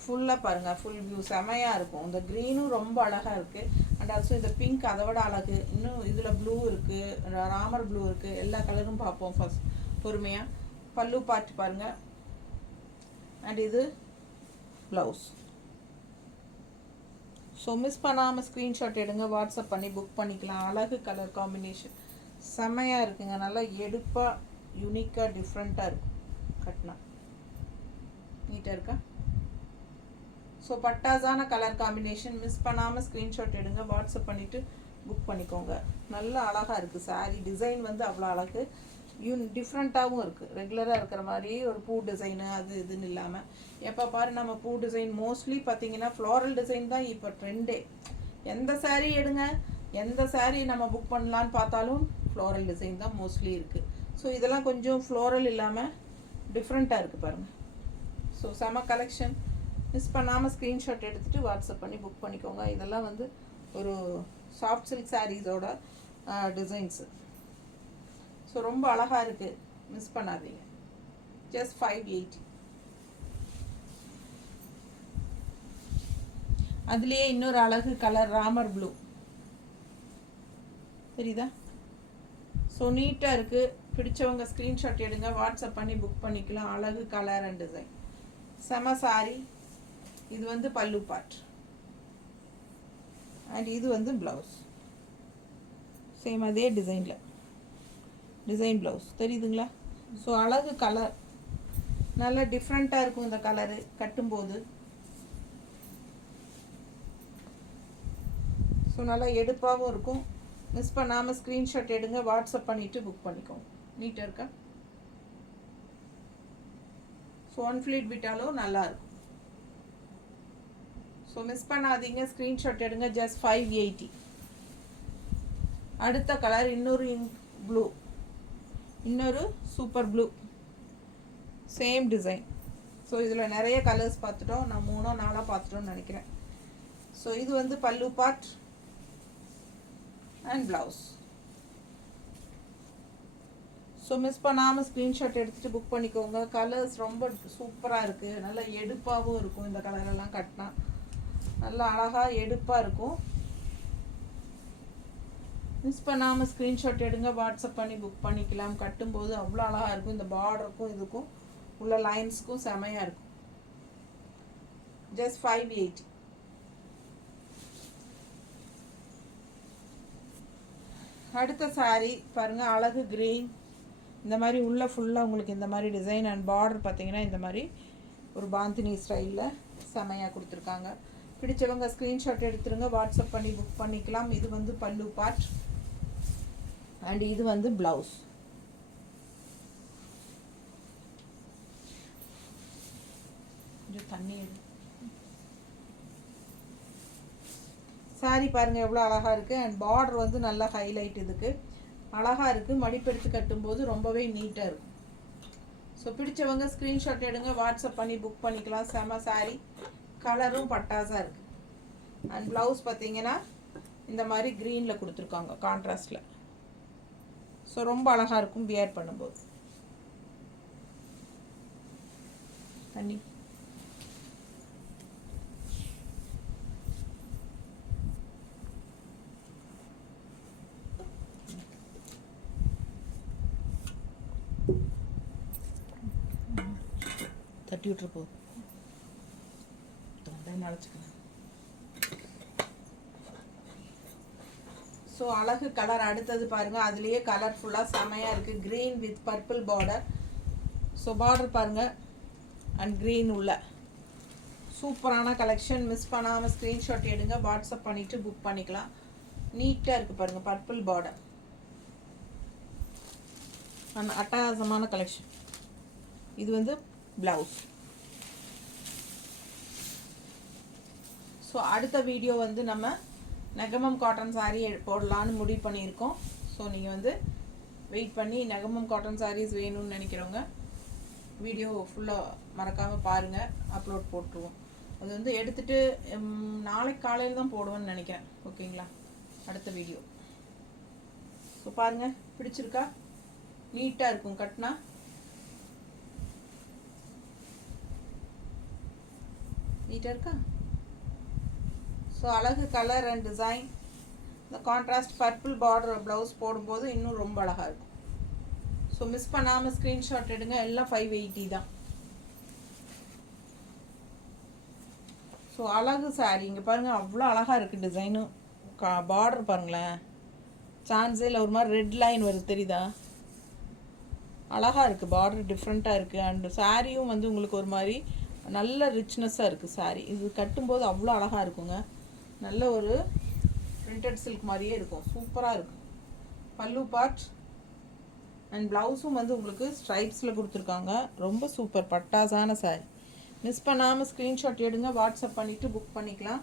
ஃபுல்லாக பாருங்கள், ஃபுல் வியூ செமையாக இருக்கும். இந்த க்ரீனும் ரொம்ப அழகாக இருக்குது. அண்ட் ஆல்சோ இந்த பிங்க் அதை விட அழகு. இன்னும் இதில் ப்ளூ இருக்குது, ராமர் ப்ளூ இருக்குது. எல்லா கலரும் பார்ப்போம் ஃபஸ்ட் பொறுமையாக. பல்லு பார்ட் பாருங்கள் அண்ட் இது ப்ளவுஸ். ஸோ மிஸ் பண்ணாமல் ஸ்க்ரீன்ஷாட் எடுங்க, வாட்ஸ்அப் பண்ணி புக் பண்ணிக்கலாம். அழகு கலர் காம்பினேஷன் செம்மையாக இருக்குங்க, நல்லா எடுப்பாக யூனிக்காக டிஃப்ரெண்ட்டாக இருக்கும். கட்டினா நீட்டாக இருக்கா? ஸோ பட்டாசான கலர் காம்பினேஷன், மிஸ் பண்ணாமல் ஸ்க்ரீன்ஷாட் எடுங்க, வாட்ஸ்அப் பண்ணிவிட்டு புக் பண்ணிக்கோங்க. நல்லா அழகாக இருக்குது சாரீ. டிசைன் வந்து அவ்வளோ அழகு, டிஃப்ரெண்ட்டாகவும் இருக்குது. ரெகுலராக இருக்கிற மாதிரி ஒரு பூ டிசைனு அது இதுன்னு இல்லாமல், எப்போ பாரு நம்ம பூ டிசைன், மோஸ்ட்லி பார்த்தீங்கன்னா ஃப்ளாரல் டிசைன் தான் இப்போ ட்ரெண்டே. எந்த சாரீ எடுங்க, எந்த சாரீ நம்ம புக் பண்ணலான்னு பார்த்தாலும் ஃப்ளாரல் டிசைன் தான் மோஸ்ட்லி இருக்குது. ஸோ இதெல்லாம் கொஞ்சம் ஃப்ளோரல் இல்லாமல் டிஃப்ரெண்ட்டாக இருக்குது பாருங்கள். ஸோ செம கலெக்ஷன், மிஸ் பண்ணாமல் ஸ்க்ரீன்ஷாட் எடுத்துகிட்டு வாட்ஸ்அப் பண்ணி புக் பண்ணிக்கோங்க. இதெல்லாம் வந்து ஒரு சாஃப்ட் சில்க் சாரீஸோட டிசைன்ஸு. ஸோ ரொம்ப அழகாக இருக்குது, மிஸ் பண்ணாதீங்க. ஜஸ்ட் 580. அதுலேயே இன்னொரு அழகு கலர், ராமர் ப்ளூ தெரியுதா? ஸோ நீட்டாக இருக்குது. பிடிச்சவங்க ஸ்க்ரீன்ஷாட் எடுங்க, வாட்ஸ்அப் பண்ணி புக் பண்ணிக்கலாம். அழகு கலர் அண்ட் டிசைன், செம சாரி. இது வந்து பல்லு பார்ட் அண்ட் இது வந்து ப்ளவுஸ். சேம் அதே டிசைனில் டிசைன் ப்ளவுஸ் தெரியுதுங்களா? ஸோ அழகு கலர், நல்லா டிஃப்ரெண்ட்டாக இருக்கும் இந்த கலரு கட்டும்போது. ஸோ நல்லா எடுப்பாகவும் இருக்கும். மிஸ் பண்ணாமல் ஸ்க்ரீன்ஷாட் எடுங்க, வாட்ஸ்அப் பண்ணிவிட்டு புக் பண்ணிக்கோங்க. நீட்டாக இருக்கா? ஸோ ஒன் ஃப்ளீட் விட்டாலும் நல்லாயிருக்கும். ஸோ மிஸ் பண்ணாதீங்க, ஸ்க்ரீன்ஷாட் எடுங்க. ஜஸ்ட் 580. அடுத்த கலர் இன்னொரு ப்ளூ, இன்னொரு super blue, same design. So இதில் நிறைய கலர்ஸ் பார்த்துட்டோம், நான் 3 or 4 பார்த்துட்டோன்னு நினைக்கிறேன். ஸோ இது வந்து பல்லு part and blouse. So miss பண்ணாமல் ஸ்க்ரீன்ஷாட் எடுத்துகிட்டு புக் பண்ணிக்கோங்க. கலர்ஸ் ரொம்ப சூப்பராக இருக்குது, நல்லா எடுப்பாகவும் இருக்கும். இந்த கலரெல்லாம் கட்டினா நல்லா அழகாக எடுப்பாக இருக்கும். மிஸ் பண்ணாமல் ஸ்க்ரீன்ஷாட் எடுங்க, வாட்ஸ்அப் பண்ணி புக் பண்ணிக்கலாம். கட்டும்போது அவ்வளோ அழகாக இருக்கும். இந்த பார்டருக்கும் இதுக்கும் உள்ள லைன்ஸ்க்கும் செமையாக இருக்கும். ஜஸ்ட் 580. அடுத்த சாரீ பாருங்கள், அழகு க்ரீன். இந்த மாதிரி உள்ள ஃபுல்லாக உங்களுக்கு இந்த மாதிரி டிசைன் அண்ட் பார்டர் பார்த்தீங்கன்னா இந்த மாதிரி ஒரு பாந்தினி ஸ்டைலில் செமையாக கொடுத்துருக்காங்க. பிடிச்சவங்க ஸ்க்ரீன்ஷாட் எடுத்துருங்க, வாட்ஸ்அப் பண்ணி புக் பண்ணிக்கலாம். இது வந்து பல்லு பார்ட் அண்ட் இது வந்து ப்ளவுஸ். கொஞ்சம் தண்ணி சாரி பாருங்கள் எவ்வளோ அழகாக இருக்குது. அண்ட் பார்டர் வந்து நல்லா ஹைலைட், இதுக்கு அழகாக இருக்குது. மடிப்பெடுத்து கட்டும்போது ரொம்பவே நீட்டாக இருக்கும். ஸோ பிடிச்சவங்க ஸ்க்ரீன்ஷாட் எடுங்க, வாட்ஸ்அப் பண்ணி புக் பண்ணிக்கலாம். செம சாரி, கலரும் பட்டாஸாக இருக்குது. அண்ட் ப்ளவுஸ் பார்த்தீங்கன்னா இந்த மாதிரி க்ரீனில் கொடுத்துருக்காங்க கான்ட்ராஸ்டில். ஸோ ரொம்ப அழகாக இருக்கும் வியர் பண்ணும்போது. தண்ணி தட்டி விட்டுரு போகுது, அழைச்சிக்கணும். ஸோ அழகு கலர் அடுத்தது பாருங்கள், அதுலேயே கலர்ஃபுல்லாக செமையாக இருக்குது. Green with purple border. So border பாருங்கள் அண்ட் க்ரீன் உள்ள சூப்பரான கலெக்ஷன். மிஸ் பண்ணாமல் ஸ்க்ரீன்ஷாட் எடுங்க, வாட்ஸ்அப் பண்ணிவிட்டு புக் பண்ணிக்கலாம். நீட்டாக இருக்குது பாருங்கள், பர்பிள் பார்டர் அண்ட் அட்டகாசமான கலெக்ஷன். இது வந்து ப்ளவுஸ். ஸோ அடுத்த வீடியோ வந்து நம்ம நெகமம் காட்டன் சாரீ போடலான்னு முடிவு பண்ணியிருக்கோம். ஸோ நீங்கள் வந்து வெயிட் பண்ணி நெகமம் காட்டன் சாரீஸ் வேணும்னு நினைக்கிறவங்க வீடியோ ஃபுல்லாக மறக்காமல் பாருங்கள், அப்லோட் போட்டுருவோம். அது வந்து எடுத்துகிட்டு நாளைக்கு காலையில் தான் போடுவேன்னு நினைக்கிறேன். ஓகேங்களா? அடுத்த வீடியோ. ஸோ பாருங்கள், பிடிச்சிருக்கா? நீட்டாக இருக்கும் கட்டினா. நீட்டாக இருக்கா? ஸோ அழகு கலர் அண்ட் டிசைன். இந்த கான்ட்ராஸ்ட் பர்பிள் பார்டர் ப்ளவுஸ் போடும்போது இன்னும் ரொம்ப அழகாக இருக்கும். ஸோ மிஸ் பண்ணாமல் ஸ்க்ரீன்ஷாட் எடுங்க. எல்லாம் 580 தான். ஸோ அழகு சாரீ இங்கே பாருங்கள், அவ்வளோ அழகாக இருக்குது டிசைனும். பார்டர் பாருங்களேன், சான்ஸே இல்லை. ஒரு மாதிரி ரெட் லைன் வருது, தெரியுதா? அழகாக இருக்குது, பார்டர் டிஃப்ரெண்ட்டாக இருக்குது. அண்டு சாரியும் வந்து உங்களுக்கு ஒரு மாதிரி நல்ல ரிச்னஸ்ஸாக இருக்குது சாரீ. இது கட்டும்போது அவ்வளோ அழகாக இருக்குங்க. நல்ல ஒரு பிரிண்டட் சில்க் மாதிரியே இருக்கும், சூப்பராக இருக்கும். பல்லு பார்ட் அண்ட் ப்ளவுஸும் வந்து உங்களுக்கு ஸ்ட்ரைப்ஸில் கொடுத்துருக்காங்க. ரொம்ப சூப்பர் பட்டாசான சாரீ. மிஸ் பண்ணாமல் ஸ்க்ரீன்ஷாட் எடுங்க, வாட்ஸ்அப் பண்ணிவிட்டு புக் பண்ணிக்கலாம்.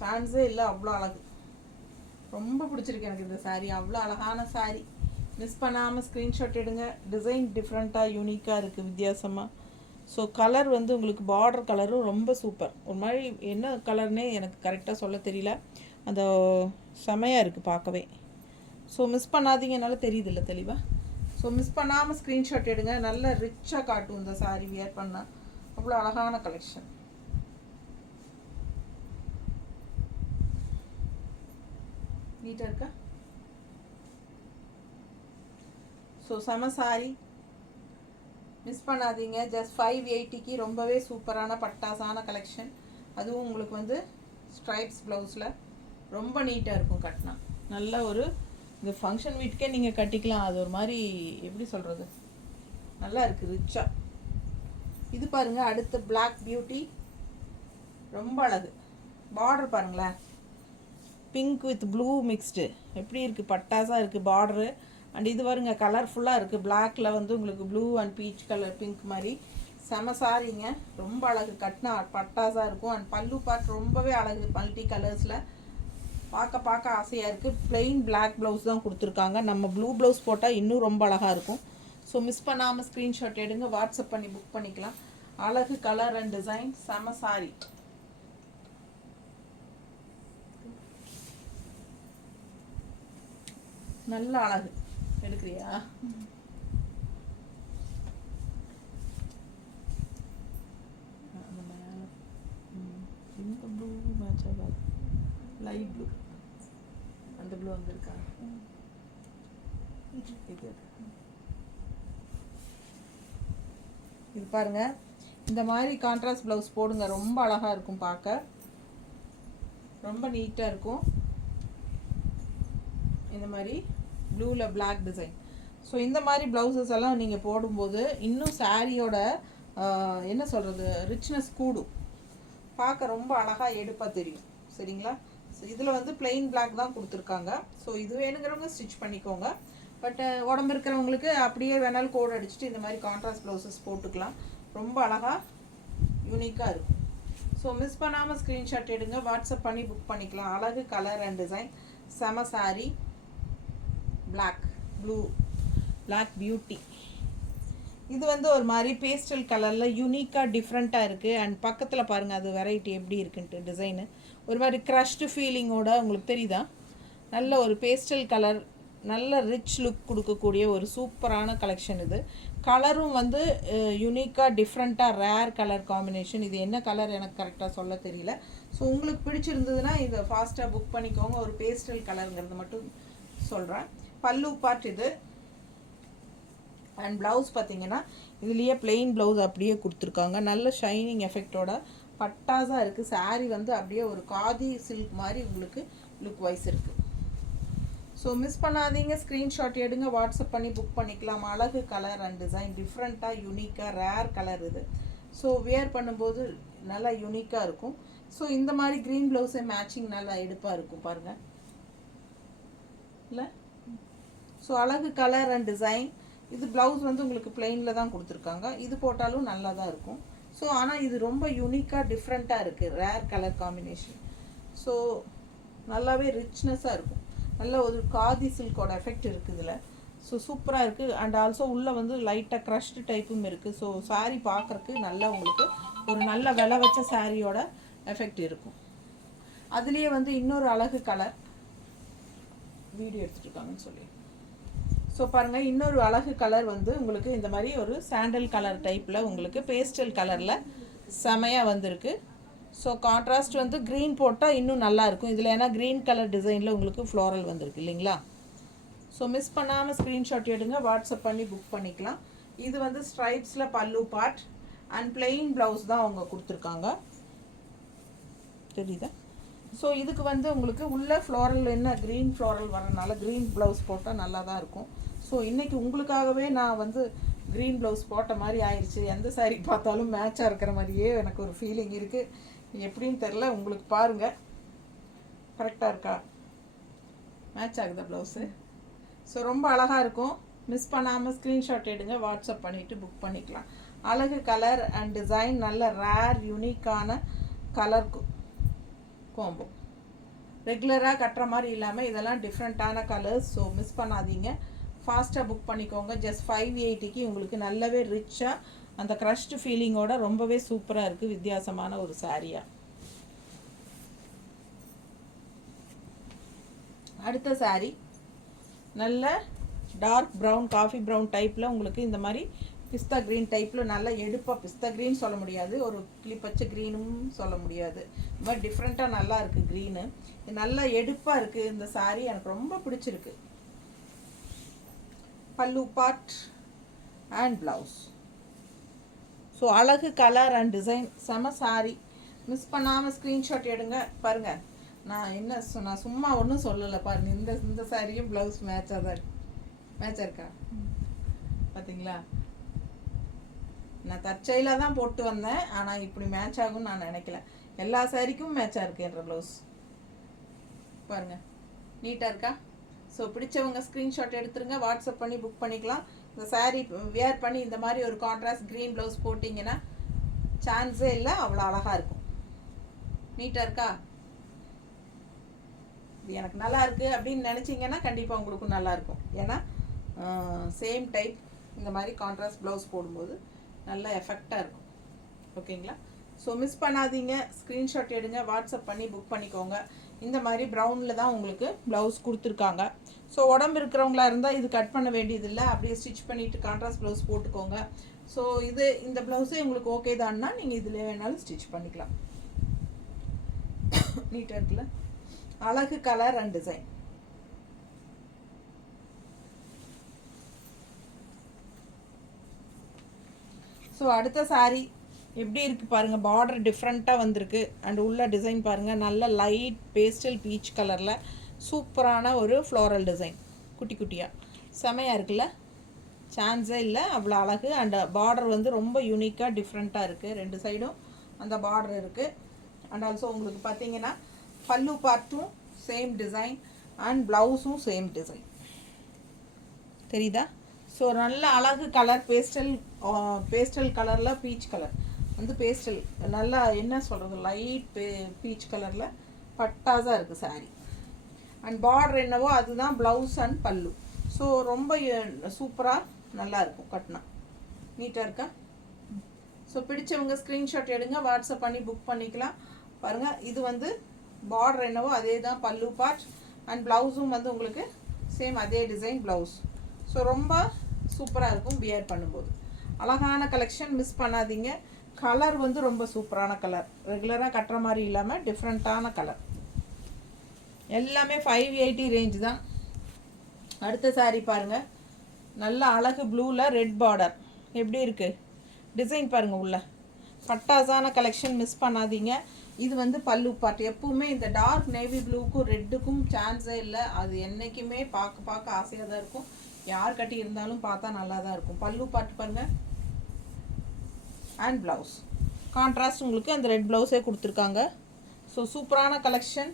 சான்ஸே இல்லை, அவ்வளோ அழகு. ரொம்ப பிடிச்சிருக்கு எனக்கு இந்த சாரீ, அவ்வளோ அழகான சாரீ. மிஸ் பண்ணாமல் ஸ்க்ரீன்ஷாட் எடுங்க. டிசைன் டிஃப்ரெண்ட்டாக யூனிக்காக இருக்குது, வித்தியாசமாக. ஸோ கலர் வந்து உங்களுக்கு பார்டர் கலரும் ரொம்ப சூப்பர். ஒரு மாதிரி என்ன கலர்னே எனக்கு கரெக்டாக சொல்ல தெரியல, அந்த செமையாக இருக்குது பார்க்கவே. ஸோ மிஸ் பண்ணாதீங்க, என்னால் தெரியுதில்ல தெளிவாக. ஸோ மிஸ் பண்ணாமல் ஸ்க்ரீன்ஷாட் எடுங்க. நல்ல ரிச்சாக காட்டும் இந்த சாரீ வியர் பண்ணால். அவ்வளோ அழகான கலெக்ஷன். நீட்டாக இருக்கா? ஸோ செம சாரீ, மிஸ் பண்ணாதீங்க. ஜஸ்ட் 580க்கு ரொம்பவே சூப்பரான பட்டாசான கலெக்ஷன். அதுவும் உங்களுக்கு வந்து ஸ்ட்ரைப்ஸ் ப்ளவுஸில் ரொம்ப நீட்டாக இருக்கும் கட்டினா. நல்ல ஒரு இந்த ஃபங்க்ஷன் வீட்டுக்கே நீங்கள் கட்டிக்கலாம். அது ஒரு மாதிரி எப்படி சொல்கிறது, நல்லா இருக்குது ரிச்சாக. இது பாருங்கள், அடுத்து பிளாக் பியூட்டி, ரொம்ப அழகு. பார்டர் பாருங்களேன், பிங்க் வித் ப்ளூ மிக்ஸ்டு எப்படி இருக்குது, பட்டாஸாக இருக்குது பார்டரு. அண்ட் இது பாருங்க கலர்ஃபுல்லாக இருக்குது, பிளாக்கில் வந்து உங்களுக்கு blue and peach colour pink மாதிரி செம சாரிங்க. ரொம்ப அழகு, கட்டினா பட்டாஸாக இருக்கும். அண்ட் பல்லு பார்ட் ரொம்பவே அழகு, மல்டி கலர்ஸில் பார்க்க ஆசையாக இருக்குது. பிளெயின் பிளாக் ப்ளவுஸ் தான் கொடுத்துருக்காங்க. நம்ம ப்ளூ ப்ளவுஸ் போட்டால் இன்னும் ரொம்ப அழகாக இருக்கும். ஸோ மிஸ் பண்ணாமல் ஸ்க்ரீன்ஷாட் எடுங்க, வாட்ஸ்அப் பண்ணி புக் பண்ணிக்கலாம். அழகு கலர் அண்ட் டிசைன், செம சாரி. நல்ல அழகு. எடுக்கிறியா? இந்த ப்ளூ மேட்ச் ஆகாது, லைட் ப்ளூ, அந்த ப்ளூ வந்திருக்கா? இது பாருங்க, இந்த மாதிரி கான்ட்ராஸ்ட் ப்ளவுஸ் போடுங்க, ரொம்ப அழகாக இருக்கும், பார்க்க ரொம்ப நீட்டாக இருக்கும். இந்த மாதிரி ப்ளூவில் பிளாக் டிசைன். ஸோ இந்த மாதிரி ப்ளவுசஸ் எல்லாம் நீங்கள் போடும்போது இன்னும் சாரியோட என்ன சொல்கிறது, ரிச்னஸ் கூடும், பார்க்க ரொம்ப அழகாக எடுப்பாக தெரியும். சரிங்களா? ஸோ இதில் வந்து பிளெயின் பிளாக் தான் கொடுத்துருக்காங்க. ஸோ இது வேணுங்கிறவங்க ஸ்டிச் பண்ணிக்கோங்க. பட் உடம்பு இருக்கிறவங்களுக்கு அப்படியே வேணாலும் கோட் அடிச்சுட்டு இந்த மாதிரி கான்ட்ராஸ்ட் ப்ளவுசஸ் போட்டுக்கலாம். ரொம்ப அழகாக யூனிக்காக இருக்கும். ஸோ மிஸ் பண்ணாமல் ஸ்க்ரீன்ஷாட் எடுங்க, வாட்ஸ்அப் பண்ணி புக் பண்ணிக்கலாம். அழகு கலர் அண்ட் டிசைன், செம sari, black blue black beauty. இது வந்து ஒரு மாதிரி பேஸ்டல் கலரில் யூனிக்காக டிஃப்ரெண்ட்டாக இருக்குது. அண்ட் பக்கத்தில் பாருங்கள் அது வெரைட்டி எப்படி இருக்குன்ட்டு, டிசைனு ஒரு மாதிரி க்ரஷ்டு ஃபீலிங்கோட உங்களுக்கு தெரியுதா? நல்ல ஒரு பேஸ்டல் கலர், நல்ல ரிச் லுக் கொடுக்கக்கூடிய ஒரு சூப்பரான கலெக்ஷன் இது. கலரும் வந்து யூனிக்காக டிஃப்ரெண்ட்டாக ரேர் கலர் காம்பினேஷன். இது என்ன கலர் எனக்கு கரெக்டாக சொல்ல தெரியல. ஸோ உங்களுக்கு பிடிச்சிருந்ததுன்னா இதை ஃபாஸ்ட்டாக புக் பண்ணிக்கோங்க. ஒரு பேஸ்டல் கலருங்கிறது மட்டும் சொல்கிறேன். பல்லு பார்ட் இது. அண்ட் ப்ளவுஸ் பார்த்தீங்கன்னா இதுலேயே பிளெயின் ப்ளவுஸ் அப்படியே கொடுத்துருக்காங்க. நல்ல ஷைனிங் எஃபெக்டோட பட்டாஸாக இருக்குது. சாரீ வந்து அப்படியே ஒரு காதி சில்க் மாதிரி உங்களுக்கு லுக் வைஸ் இருக்குது. ஸோ மிஸ் பண்ணாதீங்க, ஸ்க்ரீன்ஷாட் எடுங்க, வாட்ஸ்அப் பண்ணி புக் பண்ணிக்கலாம். அழகு கலர் அண்ட் டிசைன், டிஃப்ரெண்ட்டாக யூனிக்காக ரேர் கலர் இது. ஸோ வியர் பண்ணும்போது நல்லா யூனிக்காக இருக்கும். ஸோ இந்த மாதிரி க்ரீன் ப்ளவுஸே மேட்சிங் நல்லா எடுப்பாக இருக்கும் பாருங்கள் இல்லை? ஸோ அழகு கலர் அண்ட் டிசைன். இது ப்ளவுஸ் வந்து உங்களுக்கு பிளெயினில் தான் கொடுத்துருக்காங்க. இது போட்டாலும் நல்லா தான் இருக்கும். ஸோ ஆனால் இது ரொம்ப யூனிக்காக டிஃப்ரெண்ட்டாக இருக்குது, ரேர் கலர் காம்பினேஷன். ஸோ நல்லாவே ரிச்னஸாக இருக்கும். நல்ல ஒரு காதி சில்கோட எஃபெக்ட் இருக்குது இதில். ஸோ சூப்பராக இருக்குது. அண்ட் ஆல்சோ உள்ளே வந்து லைட்டாக க்ரஷ்டு டைப்பும் இருக்குது. ஸோ சாரீ பார்க்குறக்கு நல்லா உங்களுக்கு ஒரு நல்ல விலை வச்ச சாரியோட எஃபெக்ட் இருக்கும். அதுலேயே வந்து இன்னொரு அழகு கலர் வீடியோ எடுத்துகிட்ருக்காங்கன்னு சொல்லி. ஸோ பாருங்கள், இன்னொரு அழகு கலர் வந்து உங்களுக்கு இந்த மாதிரி ஒரு சாண்டல் கலர் டைப்பில் உங்களுக்கு பேஸ்டல் கலரில் செமையாக வந்திருக்கு. ஸோ கான்ட்ராஸ்ட் வந்து க்ரீன் போட்டால் இன்னும் நல்லாயிருக்கும் இதில், ஏன்னா க்ரீன் கலர் டிசைனில் உங்களுக்கு ஃப்ளோரல் வந்திருக்கு இல்லைங்களா? ஸோ மிஸ் பண்ணாமல் ஸ்க்ரீன்ஷாட் எடுங்க, வாட்ஸ்அப் பண்ணி புக் பண்ணிக்கலாம். இது வந்து ஸ்ட்ரைப்ஸில் பல்லு பார்ட் அண்ட் பிளெயின் ப்ளவுஸ் தான் அவங்க கொடுத்துருக்காங்க, தெரியுதா? ஸோ இதுக்கு வந்து உங்களுக்கு உள்ள ஃப்ளோரல் என்ன க்ரீன் ஃப்ளோரல் வரனால க்ரீன் ப்ளவுஸ் போட்டால் நல்லா தான் இருக்கும். ஸோ இன்றைக்கி உங்களுக்காகவே நான் வந்து க்ரீன் ப்ளவுஸ் போட்ட மாதிரி ஆயிடுச்சு. எந்த சாரீ பார்த்தாலும் மேட்சாக இருக்கிற மாதிரியே எனக்கு ஒரு ஃபீலிங் இருக்குது. எப்படின்னு தெரில, உங்களுக்கு பாருங்கள் கரெக்டாக இருக்கா, மேட்ச் ஆகுதா ப்ளவுஸு? ஸோ ரொம்ப அழகாக இருக்கும். மிஸ் பண்ணாமல் ஸ்க்ரீன்ஷாட் எடுங்க, வாட்ஸ்அப் பண்ணிவிட்டு புக் பண்ணிக்கலாம். அழகு கலர் அண்ட் டிசைன், நல்ல ரேர் யூனிக்கான கலர் கோம்போ, ரெகுலராக கட்டுற மாதிரி இல்லாமல் இதெல்லாம் டிஃப்ரெண்ட்டான கலர்ஸ். ஸோ மிஸ் பண்ணாதீங்க, ஃபாஸ்ட்டாக புக் பண்ணிக்கோங்க. ஜஸ்ட் 580க்கு உங்களுக்கு நல்லாவே ரிச்சாக அந்த க்ரஷ்டு ஃபீலிங்கோட ரொம்பவே சூப்பராக இருக்குது, வித்தியாசமான ஒரு சாரியாக. அடுத்த சாரீ நல்ல டார்க் ப்ரௌன் காஃபி ப்ரௌன் டைப்பில் உங்களுக்கு இந்த மாதிரி பிஸ்தா க்ரீன் டைப்பில் நல்லா எடுப்பாக, பிஸ்தா க்ரீன் சொல்ல முடியாது, ஒரு கிளிப்பச்சை க்ரீனும் சொல்ல முடியாது, இந்த மாதிரி டிஃப்ரெண்ட்டாக நல்லா இருக்குது க்ரீனு. நல்லா எடுப்பாக இருக்குது இந்த சாரீ, எனக்கு ரொம்ப பிடிச்சிருக்கு. பல்லு பார்ட் அண்ட் ப்ளவுஸ். ஸோ அழகு கலர் அண்ட் டிசைன், செம சாரீ. மிஸ் பண்ணாமல் ஸ்க்ரீன்ஷாட் எடுங்க. பாருங்கள், நான் சும்மா ஒன்றும் சொல்லலை பாருங்கள், இந்த சாரியும் ப்ளவுஸ் மேட்சாக தான் இருக்கு. மேட்சாக இருக்கா பார்த்தீங்களா? நான் தற்செயலாக தான் போட்டு வந்தேன், ஆனால் இப்படி மேட்ச் ஆகும்னு நான் நினைக்கல. எல்லா சாரிக்கும் மேட்சாக இருக்குது என்ற ப்ளவுஸ் பாருங்கள், நீட்டாக இருக்கா? ஸோ பிடிச்சவங்க ஸ்க்ரீன்ஷாட் எடுத்துருங்க, வாட்ஸ்அப் பண்ணி புக் பண்ணிக்கலாம். இந்த சாரீ வேர் பண்ணி இந்த மாதிரி ஒரு கான்ட்ராஸ்ட் க்ரீன் ப்ளவுஸ் போட்டிங்கன்னா சான்ஸே இல்லை, அவ்வளோ அழகாக இருக்கும். நீட்டாக இருக்கா? இது எனக்கு நல்லா இருக்குது அப்படின்னு நினச்சிங்கன்னா கண்டிப்பாக உங்களுக்கும் நல்லாயிருக்கும். ஏன்னா சேம் டைப் இந்த மாதிரி கான்ட்ராஸ்ட் ப்ளவுஸ் போடும்போது நல்லா எஃபெக்டாக இருக்கும். ஓகேங்களா? ஸோ மிஸ் பண்ணாதீங்க, ஸ்க்ரீன்ஷாட் எடுங்க, வாட்ஸ்அப் பண்ணி புக் பண்ணிக்கோங்க. இந்த மாதிரி ப்ரௌனில் தான் உங்களுக்கு ப்ளவுஸ் கொடுத்துருக்காங்க. ஸோ உடம்பு இருக்கிறவங்களா இருந்தால் இது கட் பண்ண வேண்டியதில்லை, அப்படியே ஸ்டிச் பண்ணிவிட்டு கான்ட்ராஸ்ட் ப்ளவுஸ் போட்டுக்கோங்க. ஸோ இந்த ப்ளவுஸே உங்களுக்கு ஓகே தான்னா நீங்கள் இதில் வேணாலும் ஸ்டிச் பண்ணிக்கலாம். நீட்டாக இருக்குல்ல? அழகு கலர் அண்ட் டிசைன். ஸோ அடுத்த சாரீ எப்படி இருக்குது பாருங்கள், பார்டர் டிஃப்ரெண்ட்டாக வந்திருக்கு. அண்ட் உள்ள டிசைன் பாருங்கள், நல்ல லைட் பேஸ்டல் பீச் கலரில் சூப்பரான ஒரு ஃப்ளோரல் டிசைன், குட்டி குட்டியாக செமையாக இருக்குல்ல? சான்ஸே இல்லை, அவ்வளோ அழகு. அண்ட் பார்டர் வந்து ரொம்ப யூனிக்காக டிஃப்ரெண்ட்டாக இருக்குது, ரெண்டு சைடும் அந்த பார்டர் இருக்குது. அண்ட் ஆல்சோ உங்களுக்கு பார்த்தீங்கன்னா பல்லு பார்ட்டும் சேம் டிசைன் அண்ட் ப்ளவுஸும் சேம் டிசைன், தெரியுதா? ஸோ நல்ல அழகு கலர், பேஸ்டல் கலரில் பீச் கலர் வந்து பேஸ்டல் நல்லா என்ன சொல்கிறது, லைட் பீச் கலரில் பட்டாஸாக இருக்குது சாரீ. அண்ட் பார்டர் என்னவோ அதுதான் ப்ளவுஸ் அண்ட் பல்லு. ஸோ ரொம்ப சூப்பராக நல்லாயிருக்கும் கட்டினா. நீட்டாக இருக்கா? ஸோ பிடிச்சவங்க ஸ்க்ரீன்ஷாட் எடுங்க, வாட்ஸ்அப் பண்ணி புக் பண்ணிக்கலாம். பாருங்கள், இது வந்து பார்டர் என்னவோ அதே தான் பல்லு பார்ட். அண்ட் ப்ளவுஸும் வந்து உங்களுக்கு சேம் அதே டிசைன் ப்ளவுஸ். ஸோ ரொம்ப சூப்பராக இருக்கும் வியர் பண்ணும்போது. அழகான கலெக்ஷன், மிஸ் பண்ணாதீங்க. கலர் வந்து ரொம்ப சூப்பரான கலர், ரெகுலராக கட்டுற மாதிரி இல்லாமல் டிஃப்ரெண்ட்டான கலர். எல்லாமே 580 ரேஞ்ச் தான். அடுத்த சாரீ பாருங்கள், நல்ல அழகு ப்ளூவில் ரெட் பார்டர் எப்படி இருக்குது டிசைன் பாருங்கள், உள்ள பட்டாசான கலெக்ஷன், மிஸ் பண்ணாதீங்க. இது வந்து பல்லு பார்ட். எப்பவுமே இந்த டார்க் நேவி ப்ளூக்கும் ரெட்டுக்கும் சான்ஸே இல்லை, அது என்றைக்குமே பார்க்க ஆசையாக தான் இருக்கும். யார் கட்டி இருந்தாலும் பார்த்தா நல்லா தான் இருக்கும். பல்லு பார்ட் பாருங்கள். அண்ட் ப்ளவுஸ் கான்ட்ராஸ்ட் உங்களுக்கு அந்த ரெட் ப்ளவுஸே கொடுத்துருக்காங்க. ஸோ சூப்பரான கலெக்ஷன்.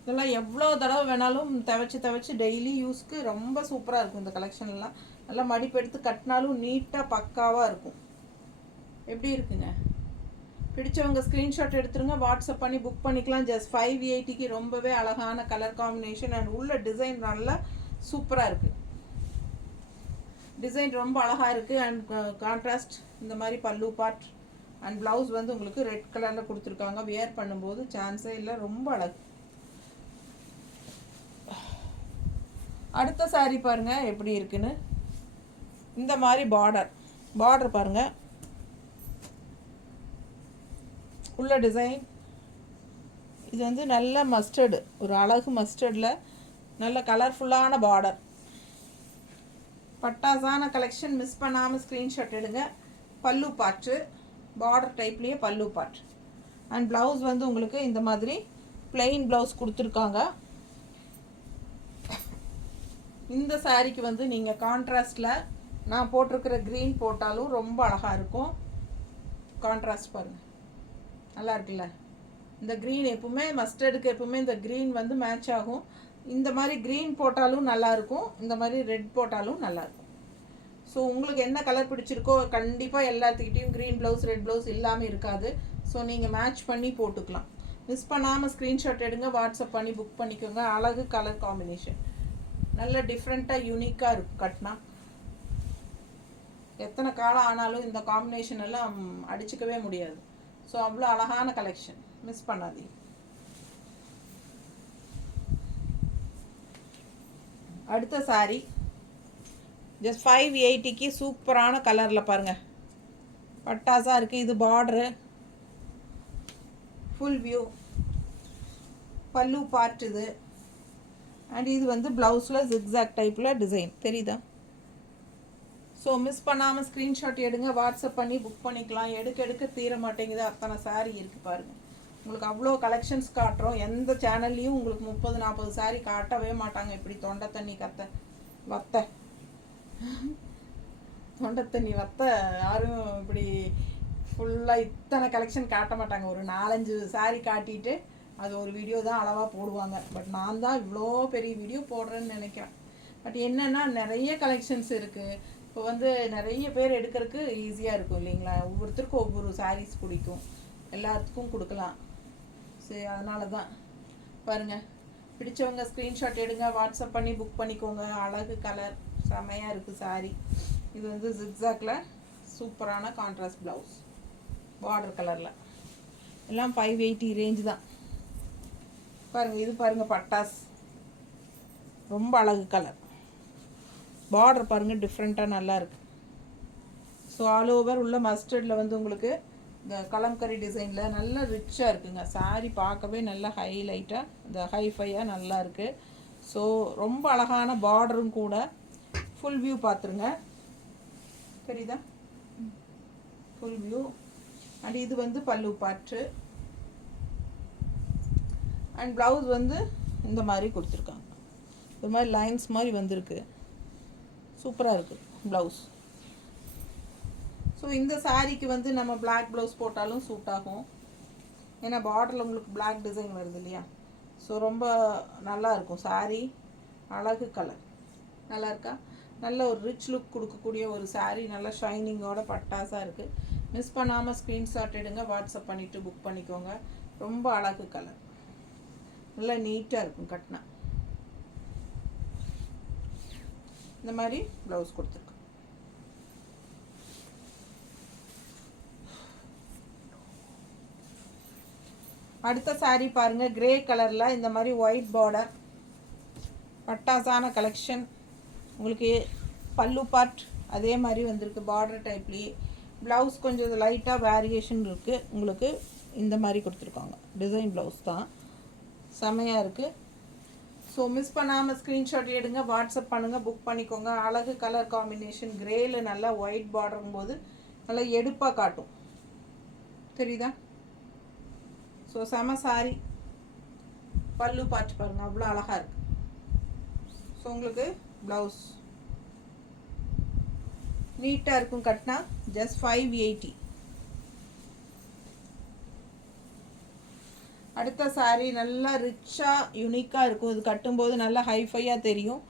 இதெல்லாம் எவ்வளோ தடவை வேணாலும் துவைச்சி டெய்லி யூஸ்க்கு ரொம்ப சூப்பராக இருக்கும். இந்த கலெக்ஷன்லாம் நல்லா மடிப்பெடுத்து கட்டினாலும் நீட்டாக பக்காவாக இருக்கும். எப்படி இருக்குங்க? பிடிச்சவங்க ஸ்க்ரீன்ஷாட் எடுத்துருங்க, வாட்ஸ்அப் பண்ணி புக் பண்ணிக்கலாம். ஜஸ்ட் 580க்கு ரொம்பவே அழகான கலர் காம்பினேஷன். அண்ட் உள்ள டிசைன் நல்லா சூப்பராக இருக்குது, டிசைன் ரொம்ப அழகாக இருக்குது. அண்ட் கான்ட்ராஸ்ட் இந்த மாதிரி பல்லு பார்ட் அண்ட் ப்ளவுஸ் வந்து உங்களுக்கு ரெட் கலரில் கொடுத்துருக்காங்க. வியர் பண்ணும்போது சான்ஸே இல்லை, ரொம்ப அழகு. அடுத்த சாரீ பாருங்கள் எப்படி இருக்குன்னு. இந்த மாதிரி பார்டர் பாருங்கள், உள்ள டிசைன். இது வந்து நல்ல மஸ்டர்டு, ஒரு அழகு மஸ்டர்டில் நல்ல கலர்ஃபுல்லான பார்டர், பட்டாசான கலெக்ஷன். மிஸ் பண்ணாமல் ஸ்க்ரீன்ஷாட் எடுங்க. பல்லு பார்ட்டு பார்டர் டைப்லேயே பல்லு பார்ட். அண்ட் ப்ளவுஸ் வந்து உங்களுக்கு இந்த மாதிரி பிளெயின் ப்ளவுஸ் கொடுத்துருக்காங்க. இந்த சாரீக்கு வந்து நீங்கள் கான்ட்ராஸ்டில் நான் போட்டிருக்கிற க்ரீன் போட்டாலும் ரொம்ப அழகாக இருக்கும். கான்ட்ராஸ்ட் பாருங்கள், நல்லா இருக்குல்ல? இந்த க்ரீன் எப்பவுமே மஸ்டர்டுக்கு எப்பவுமே இந்த க்ரீன் வந்து மேட்ச் ஆகும். இந்த மாதிரி க்ரீன் போட்டாலும் நல்லாயிருக்கும், இந்த மாதிரி ரெட் போட்டாலும் நல்லாயிருக்கும். ஸோ உங்களுக்கு என்ன கலர் பிடிச்சிருக்கோ கண்டிப்பாக எல்லாத்துக்கிட்டையும் க்ரீன் ப்ளவுஸ் ரெட் ப்ளவுஸ் இல்லாமல் இருக்காது. ஸோ நீங்கள் மேட்ச் பண்ணி போட்டுக்கலாம். மிஸ் பண்ணாமல் ஸ்க்ரீன்ஷாட் எடுங்க, வாட்ஸ்அப் பண்ணி புக் பண்ணிக்கோங்க. அழகு கலர் காம்பினேஷன், நல்ல டிஃப்ரெண்ட்டாக யூனிக்காக இருக்கும் கட்டினா. எத்தனை காலம் ஆனாலும் இந்த காம்பினேஷன் எல்லாம் அடிச்சுக்கவே முடியாது. ஸோ அவ்வளோ அழகான கலெக்ஷன், மிஸ் பண்ணாதீங்க. அடுத்த சாரீ ஜஸ்ட் 580க்கு சூப்பரான கலரில் பாருங்கள், பட்டாசாக இருக்குது. இது பார்டரு, ஃபுல் வியூ, பல்லு பார்ட் இது. அண்ட் இது வந்து ப்ளவுஸில் ஜிக்ஸாக் டைப்பில் டிசைன் தெரியுதா? ஸோ மிஸ் பண்ணாமல் ஸ்க்ரீன்ஷாட் எடுங்க, வாட்ஸ்அப் பண்ணி புக் பண்ணிக்கலாம். எடுக்க தீர மாட்டேங்குது, அத்தனை சாரீ இருக்குது பாருங்கள். உங்களுக்கு அவ்வளோ கலெக்ஷன்ஸ் காட்டுறோம். எந்த சேனல்லையும் உங்களுக்கு 30-40 சாரீ காட்டவே மாட்டாங்க இப்படி தொண்டை தண்ணி வத்த. தொண்டை தண்ணி வத்த யாரும் இப்படி ஃபுல்லாக இத்தனை கலெக்ஷன் காட்ட மாட்டாங்க. ஒரு 4-5 சாரீ காட்டிட்டு அது ஒரு வீடியோ தான் அளவாக போடுவாங்க. பட் நான் தான் இவ்வளோ பெரிய வீடியோ போடுறேன்னு நினைக்கிறேன். பட் என்னென்னா நிறைய கலெக்ஷன்ஸ் இருக்குது. இப்போ வந்து நிறைய பேர் எடுக்கிறதுக்கு ஈஸியாக இருக்கும் இல்லைங்களா? ஒவ்வொருத்தருக்கும் ஒவ்வொரு சாரீஸ் பிடிக்கும், எல்லாத்துக்கும் கொடுக்கலாம். சரி, அதனால தான் பாருங்கள். பிடிச்சவங்க ஸ்க்ரீன்ஷாட் எடுங்க, வாட்ஸ்அப் பண்ணி புக் பண்ணிக்கோங்க. அழகு கலர் செமையாக இருக்குது சாரீ. இது வந்து ஜிக்ஸாக்ல சூப்பரான கான்ட்ராஸ்ட் ப்ளவுஸ், பார்டர் கலரில், எல்லாம் 580 ரேஞ்சு தான். பாருங்கள், இது பாருங்கள் பட்டாஸ், ரொம்ப அழகு கலர். பார்டர் பாருங்கள் டிஃப்ரெண்ட்டாக நல்லா இருக்குது. ஸோ ஆல் ஓவர் உள்ள மஸ்டர்டில் வந்து உங்களுக்கு இந்த கலம்கரி டிசைனில் நல்லா ரிச்சாக இருக்குங்க. சாரீ பார்க்கவே நல்லா ஹைலைட்டாக இந்த ஹைஃபையாக நல்லா இருக்குது. ஸோ ரொம்ப அழகான பார்டரும் கூட. ஃபுல் வியூ பார்த்துருங்க, தெரியுதா? Full view. அண்ட் இது வந்து பல்லு பாட்டு. அண்ட் ப்ளவுஸ் வந்து இந்த மாதிரி கொடுத்துருக்காங்க. இது மாதிரி லைன்ஸ் மாதிரி வந்திருக்கு, சூப்பராக இருக்குது ப்ளவுஸ். ஸோ இந்த சாரீக்கு வந்து நம்ம பிளாக் ப்ளவுஸ் போட்டாலும் சூட் ஆகும். ஏன்னா பார்டரில் உங்களுக்கு பிளாக் டிசைன் வருது இல்லையா? ஸோ ரொம்ப நல்லா இருக்கும் சாரீ. அழகு கலர் நல்லா இருக்கா? நல்ல ஒரு ரிச் லுக் கொடுக்கக்கூடிய ஒரு சாரீ, நல்லா ஷைனிங்கோட பட்டாஸாக இருக்குது. மிஸ் பண்ணாமல் ஸ்க்ரீன்ஷாட் எடுங்க, வாட்ஸ்அப் பண்ணிவிட்டு புக் பண்ணிக்கோங்க. ரொம்ப அழகு கலர், நல்லா நீட்டாக இருக்கும் கட்டினா. இந்த மாதிரி ப்ளவுஸ் கொடுத்துருக்கோம். அடுத்த சாரீ பாருங்கள், கிரே கலரில் இந்த மாதிரி ஒயிட் பார்டர், பட்டாசான கலெக்ஷன். உங்களுக்கு பல்லு பார்ட் அதே மாதிரி வந்திருக்கு பார்டர் டைப்லேயே. ப்ளவுஸ் கொஞ்சம் லைட்டாக வேரியேஷன் இருக்குது. உங்களுக்கு இந்த மாதிரி கொடுத்துருக்காங்க, டிசைன் ப்ளவுஸ் தான், செமையாக இருக்குது. ஸோ மிஸ் பண்ணாமல் ஸ்க்ரீன்ஷாட் எடுங்க, வாட்ஸ்அப் பண்ணுங்கள், புக் பண்ணிக்கோங்க. அழகு கலர் காம்பினேஷன், கிரேயில் நல்லா ஒயிட் பார்டரும் போது நல்லா எடுப்பாக காட்டும், தெரியுதா? ஸோ செம சாரி. பல்லு பார்த்து பாருங்கள், அவ்வளோ அழகாக இருக்குது. ஸோ உங்களுக்கு ப்ளவுஸ் நீட்டாக இருக்கும் கட்டினா. ஜஸ்ட் 580. அடுத்த சாரீ நல்லா ரிச்சாக யூனிக்காக இருக்கும். இது கட்டும்போது நல்லா ஹைஃபையாக தெரியும்,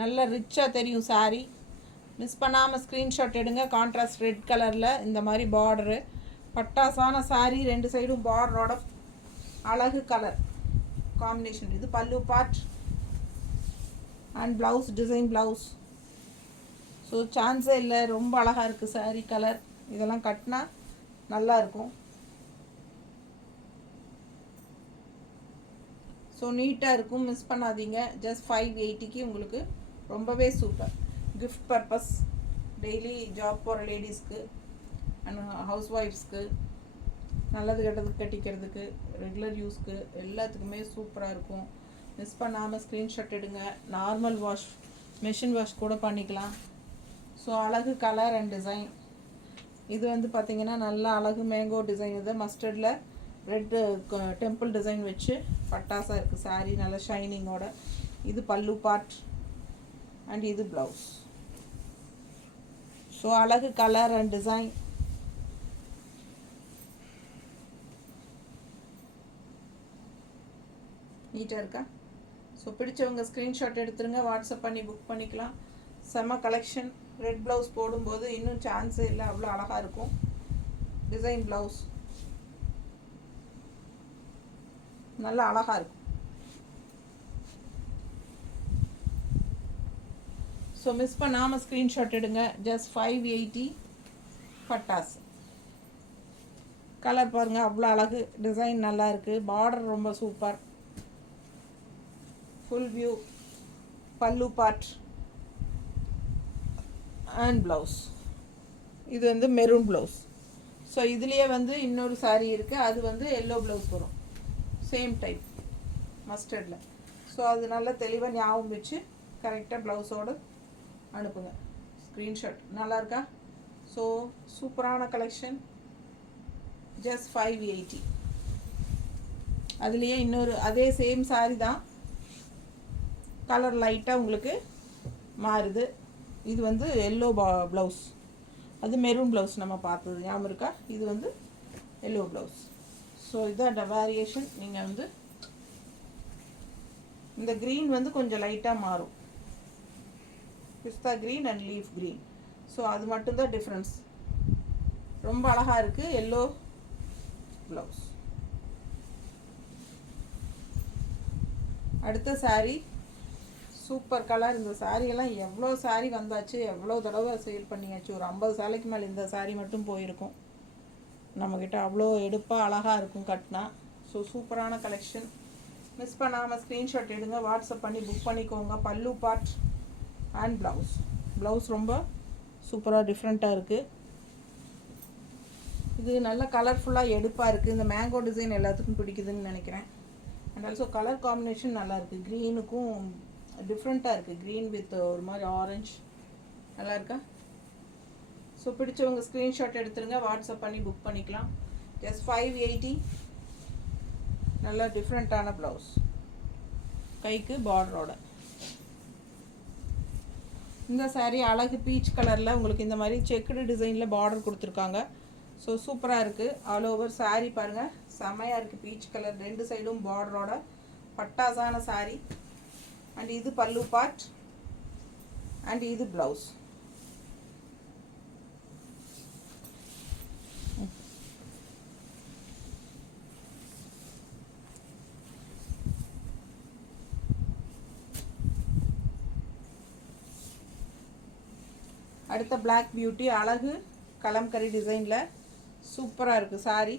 நல்லா ரிச்சாக தெரியும் சாரீ. மிஸ் பண்ணாமல் ஸ்க்ரீன்ஷாட் எடுங்க. கான்ட்ராஸ்ட் ரெட் கலரில் இந்த மாதிரி பார்டரு, பட்டாசான சாரீ, 2 சைடும் பார்டரோட அழகு கலர் காம்பினேஷன். இது பல்லு part and blouse, design blouse. So சான்ஸே இல்லை, ரொம்ப அழகாக இருக்குது சாரீ கலர். இதெல்லாம் கட்டினா நல்லா இருக்கும். ஸோ நீட்டாக இருக்கும், மிஸ் பண்ணாதீங்க. ஜஸ்ட் 580க்கு உங்களுக்கு ரொம்பவே super. Gift purpose, daily job போகிற லேடிஸ்க்கு அண்ட் ஹவுஸ் ஒய்ஃப்ஸ்க்கு, நல்லது கெட்டதுக்கு கட்டிக்கிறதுக்கு, ரெகுலர் யூஸ்க்கு எல்லாத்துக்குமே சூப்பராக இருக்கும். மிஸ் பண்ணாமல் ஸ்க்ரீன்ஷாட் எடுங்க. நார்மல் வாஷ், மெஷின் வாஷ் கூட பண்ணிக்கலாம். ஸோ அழகு கலர் அண்ட் டிசைன். இது வந்து பார்த்திங்கன்னா நல்லா அழகு மேங்கோ டிசைன். இது மஸ்டர்டில் ரெட்டு டெம்பிள் டிசைன் வச்சு பட்டாசாக இருக்குது சாரீ, நல்லா ஷைனிங்கோட. இது பல்லு பார்ட் அண்ட் இது ப்ளவுஸ். ஸோ அழகு கலர் அண்ட் டிசைன். நீட்டாக இருக்கா? ஸோ பிடிச்சவங்க ஸ்க்ரீன்ஷாட் எடுத்துருங்க, வாட்ஸ்அப் பண்ணி புக் பண்ணிக்கலாம். செம்ம கலெக்ஷன். ரெட் ப்ளவுஸ் போடும்போது இன்னும் சான்ஸே இல்லை, அவ்வளோ அழகாக இருக்கும். டிசைன் ப்ளவுஸ் நல்லா அழகாக இருக்கும். ஸோ மிஸ் பண்ணாமல் ஸ்க்ரீன்ஷாட் எடுங்க. ஜஸ்ட் 580 பட்டாஸ். கலர் பாருங்கள், அவ்வளோ அழகு. டிசைன் நல்லா இருக்குது, பார்டர் ரொம்ப சூப்பர். ஃபுல் வியூ, பல்லு பார்ட் அண்ட் ப்ளவுஸ். இது வந்து மெரூன் ப்ளவுஸ். ஸோ இதுலேயே வந்து இன்னொரு சாரீ இருக்குது, அது வந்து எல்லோ ப்ளவுஸ் வரும், சேம் டைப் மஸ்டர்டில். ஸோ அது நல்லா தெளிவாக ஞாபகம் வச்சு கரெக்டாக ப்ளவுஸோடு அனுப்புங்க ஸ்க்ரீன்ஷாட். நல்லா இருக்கா? ஸோ சூப்பரான கலெக்ஷன். ஜஸ்ட் 580. அதுலேயே இன்னொரு அதே சேம் சாரீ தான், கலர் லைட்டாக உங்களுக்கு மாறுது. இது வந்து எல்லோ ப்ளவுஸ், அது மெரூன் ப்ளவுஸ் நம்ம பார்த்தது ஞாபகம் இருக்கா? இது வந்து எல்லோ ப்ளவுஸ். ஸோ இதான் வேரியேஷன். நீங்கள் வந்து இந்த க்ரீன் வந்து கொஞ்சம் லைட்டாக மாறும், pista green and leaf green. So அது மட்டும்தான் டிஃப்ரென்ஸ். ரொம்ப அழகாக இருக்குது எல்லோ ப்ளவுஸ். அடுத்த saree சூப்பர் கலர். இந்த சாரியெல்லாம் எவ்வளோ saree வந்தாச்சு, எவ்வளோ தடவை சேல் பண்ணியாச்சு. ஒரு 50 சேலைக்கு மேலே இந்த saree மட்டும் போயிருக்கும் நம்மக்கிட்ட. அவ்வளோ எடுப்பாக அழகாக இருக்கும் கட்டினா. ஸோ சூப்பரான கலெக்ஷன். மிஸ் பண்ணாமல் ஸ்க்ரீன்ஷாட் எடுங்க, வாட்ஸ்அப் பண்ணி புக் பண்ணிக்கோங்க. பல்லு பார்ட் அண்ட் ப்ளவுஸ் ரொம்ப சூப்பராக டிஃப்ரெண்ட்டாக இருக்குது. இது நல்ல கலர்ஃபுல்லாக எடுப்பாக இருக்குது. இந்த மேங்கோ டிசைன் எல்லாத்துக்கும் பிடிக்குதுன்னு நினைக்கிறேன். அண்ட் ஆல்சோ கலர் காம்பினேஷன் நல்லா இருக்குது. க்ரீனுக்கும் டிஃப்ரெண்ட்டாக இருக்குது. க்ரீன் வித் ஒரு மாதிரி ஆரஞ்சு நல்லா இருக்கா? ஸோ பிடிச்சவங்க ஸ்க்ரீன்ஷாட் எடுத்துருங்க, வாட்ஸ்அப் பண்ணி புக் பண்ணிக்கலாம். ஜஸ்ட் 580. நல்லா டிஃப்ரெண்ட்டான ப்ளவுஸ், கைக்கு பார்டரோட. இந்த saree அழகு பீச் கலரில் உங்களுக்கு இந்த மாதிரி செக்குடு டிசைனில் பார்டர் கொடுத்துருக்காங்க. ஸோ சூப்பராக இருக்குது. ஆல் ஓவர் saree பாருங்கள், செமையாக இருக்குது. பீச் கலர், 2 சைடும் பார்டரோட பட்டாசான saree. அண்ட் இது பல்லு பார்ட் அண்ட் இது ப்ளவுஸ். அடுத்த பிளாக் பியூட்டி அழகு கலம்கரி டிசைனில் சூப்பராக இருக்குது saree.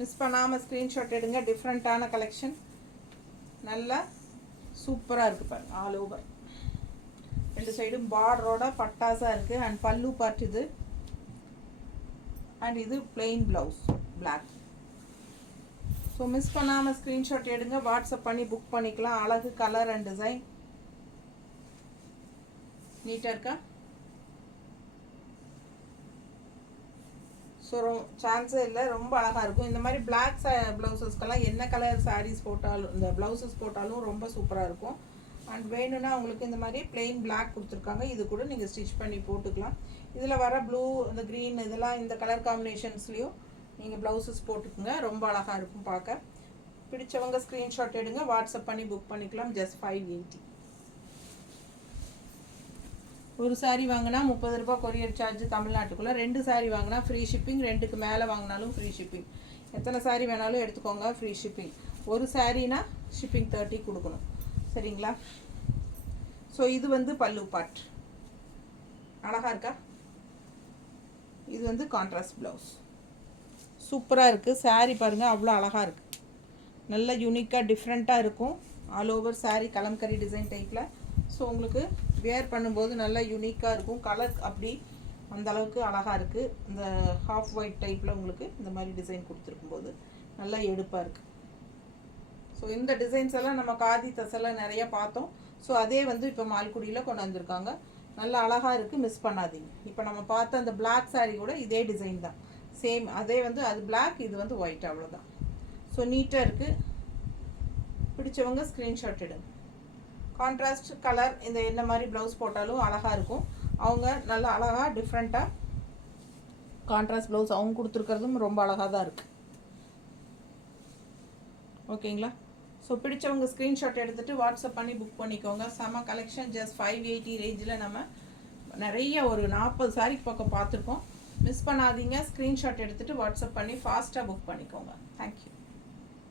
மிஸ் பண்ணாமல் ஸ்க்ரீன்ஷாட் எடுங்க. டிஃப்ரெண்ட்டான கலெக்ஷன், நல்லா சூப்பராக இருக்குது பாருங்கள். ஆல் ஓவர் 2 சைடும் பார்டரோட பட்டாசாக இருக்குது. அண்ட் பல்லு பார்ட் இது. அண்ட் இது plain blouse black. So miss பண்ணாமல் ஸ்க்ரீன்ஷாட் எடுங்க, வாட்ஸ்அப் பண்ணி புக் பண்ணிக்கலாம். அழகு கலர் அண்ட் டிசைன் நீட்டாக இருக்கா? ஸோ சான்ஸே இல்லை, ரொம்ப அழகாக இருக்கும். இந்த மாதிரி பிளாக் ப்ளவுசஸ்க்கெல்லாம் என்ன கலர் சாரீஸ் போட்டாலும், இந்த ப்ளவுசஸ் போட்டாலும் ரொம்ப சூப்பராக இருக்கும். அண்ட் வேணும்னா உங்களுக்கு இந்த மாதிரி பிளெயின் பிளாக் கொடுத்துருக்காங்க, இது கூட நீங்கள் ஸ்டிச் பண்ணி போட்டுக்கலாம். இதில் வர ப்ளூ, இந்த க்ரீன், இதெல்லாம் இந்த கலர் காம்பினேஷன்ஸ்லேயும் நீங்கள் ப்ளவுசஸ் போட்டுக்குங்க. ரொம்ப அழகாக இருக்கும் பார்க்க. பிடிச்சவங்க ஸ்க்ரீன்ஷாட் எடுங்க, வாட்ஸ்அப் பண்ணி புக் பண்ணிக்கலாம். ஜஸ்ட் 580. ஒரு saree வாங்கினா 30 ரூபா கொரியர் சார்ஜ் தமிழ்நாட்டுக்குள்ளே. 2 saree வாங்கினா ஃப்ரீ ஷிப்பிங். 2க்கு மேலே வாங்கினாலும் ஃப்ரீ ஷிப்பிங். எத்தனை saree வேணாலும் எடுத்துக்கோங்க, ஃப்ரீ ஷிப்பிங். ஒரு சாரீனா ஷிப்பிங் 30 கொடுக்கணும், சரிங்களா? ஸோ இது வந்து பல்லு பார்ட், அழகாக இருக்கா? இது வந்து கான்ட்ராஸ்ட் ப்ளவுஸ், சூப்பராக இருக்குது. saree பாருங்கள், அவ்வளோ அழகாக இருக்குது. நல்ல யூனிக்காக டிஃப்ரெண்ட்டாக இருக்கும். All over saree kalamkari design டைப்பில். ஸோ உங்களுக்கு வேர் பண்ணும்போது நல்லா யூனிக்காக இருக்கும். கலர் அப்படி அந்த அளவுக்கு அழகாக இருக்குது. இந்த ஹாஃப் ஒயிட் டைப்பில் உங்களுக்கு இந்த மாதிரி டிசைன் கொடுத்துருக்கும்போது நல்லா எடுப்பாக இருக்குது. ஸோ இந்த டிசைன்ஸ் எல்லாம் நம்ம காதி தசெல்லாம் நிறைய பார்த்தோம். ஸோ அதே வந்து இப்போ மால்குடியில் கொண்டு வந்திருக்காங்க. நல்லா அழகாக இருக்குது, மிஸ் பண்ணாதீங்க. இப்போ நம்ம பார்த்த அந்த பிளாக் saree கூட இதே டிசைன் தான், சேம். அதே வந்து அது பிளாக், இது வந்து ஒயிட், அவ்வளோதான். ஸோ நீட்டாக இருக்குது. பிடிச்சவங்க ஸ்க்ரீன்ஷாட் எடுங்க. கான்ட்ராஸ்ட் கலர் இந்த என்ன மாதிரி ப்ளவுஸ் போட்டாலும் அழகாக இருக்கும். அவங்க நல்லா அழகாக டிஃப்ரெண்ட்டாக கான்ட்ராஸ்ட் ப்ளவுஸ் அவங்க கொடுத்துருக்கிறதும் ரொம்ப அழகாக தான் இருக்குது. ஓகேங்களா? ஸோ பிடிச்சவங்க ஸ்க்ரீன்ஷாட் எடுத்துகிட்டு வாட்ஸ்அப் பண்ணி புக் பண்ணிக்கோங்க. செம கலெக்ஷன். ஜஸ்ட் 580 ரேஞ்சில் நம்ம நிறைய ஒரு 40 saree பக்கம் பார்த்துருக்கோம். மிஸ் பண்ணாதீங்க. ஸ்க்ரீன்ஷாட் எடுத்துகிட்டு வாட்ஸ்அப் பண்ணி ஃபாஸ்ட்டாக புக் பண்ணிக்கோங்க. தேங்க்யூ.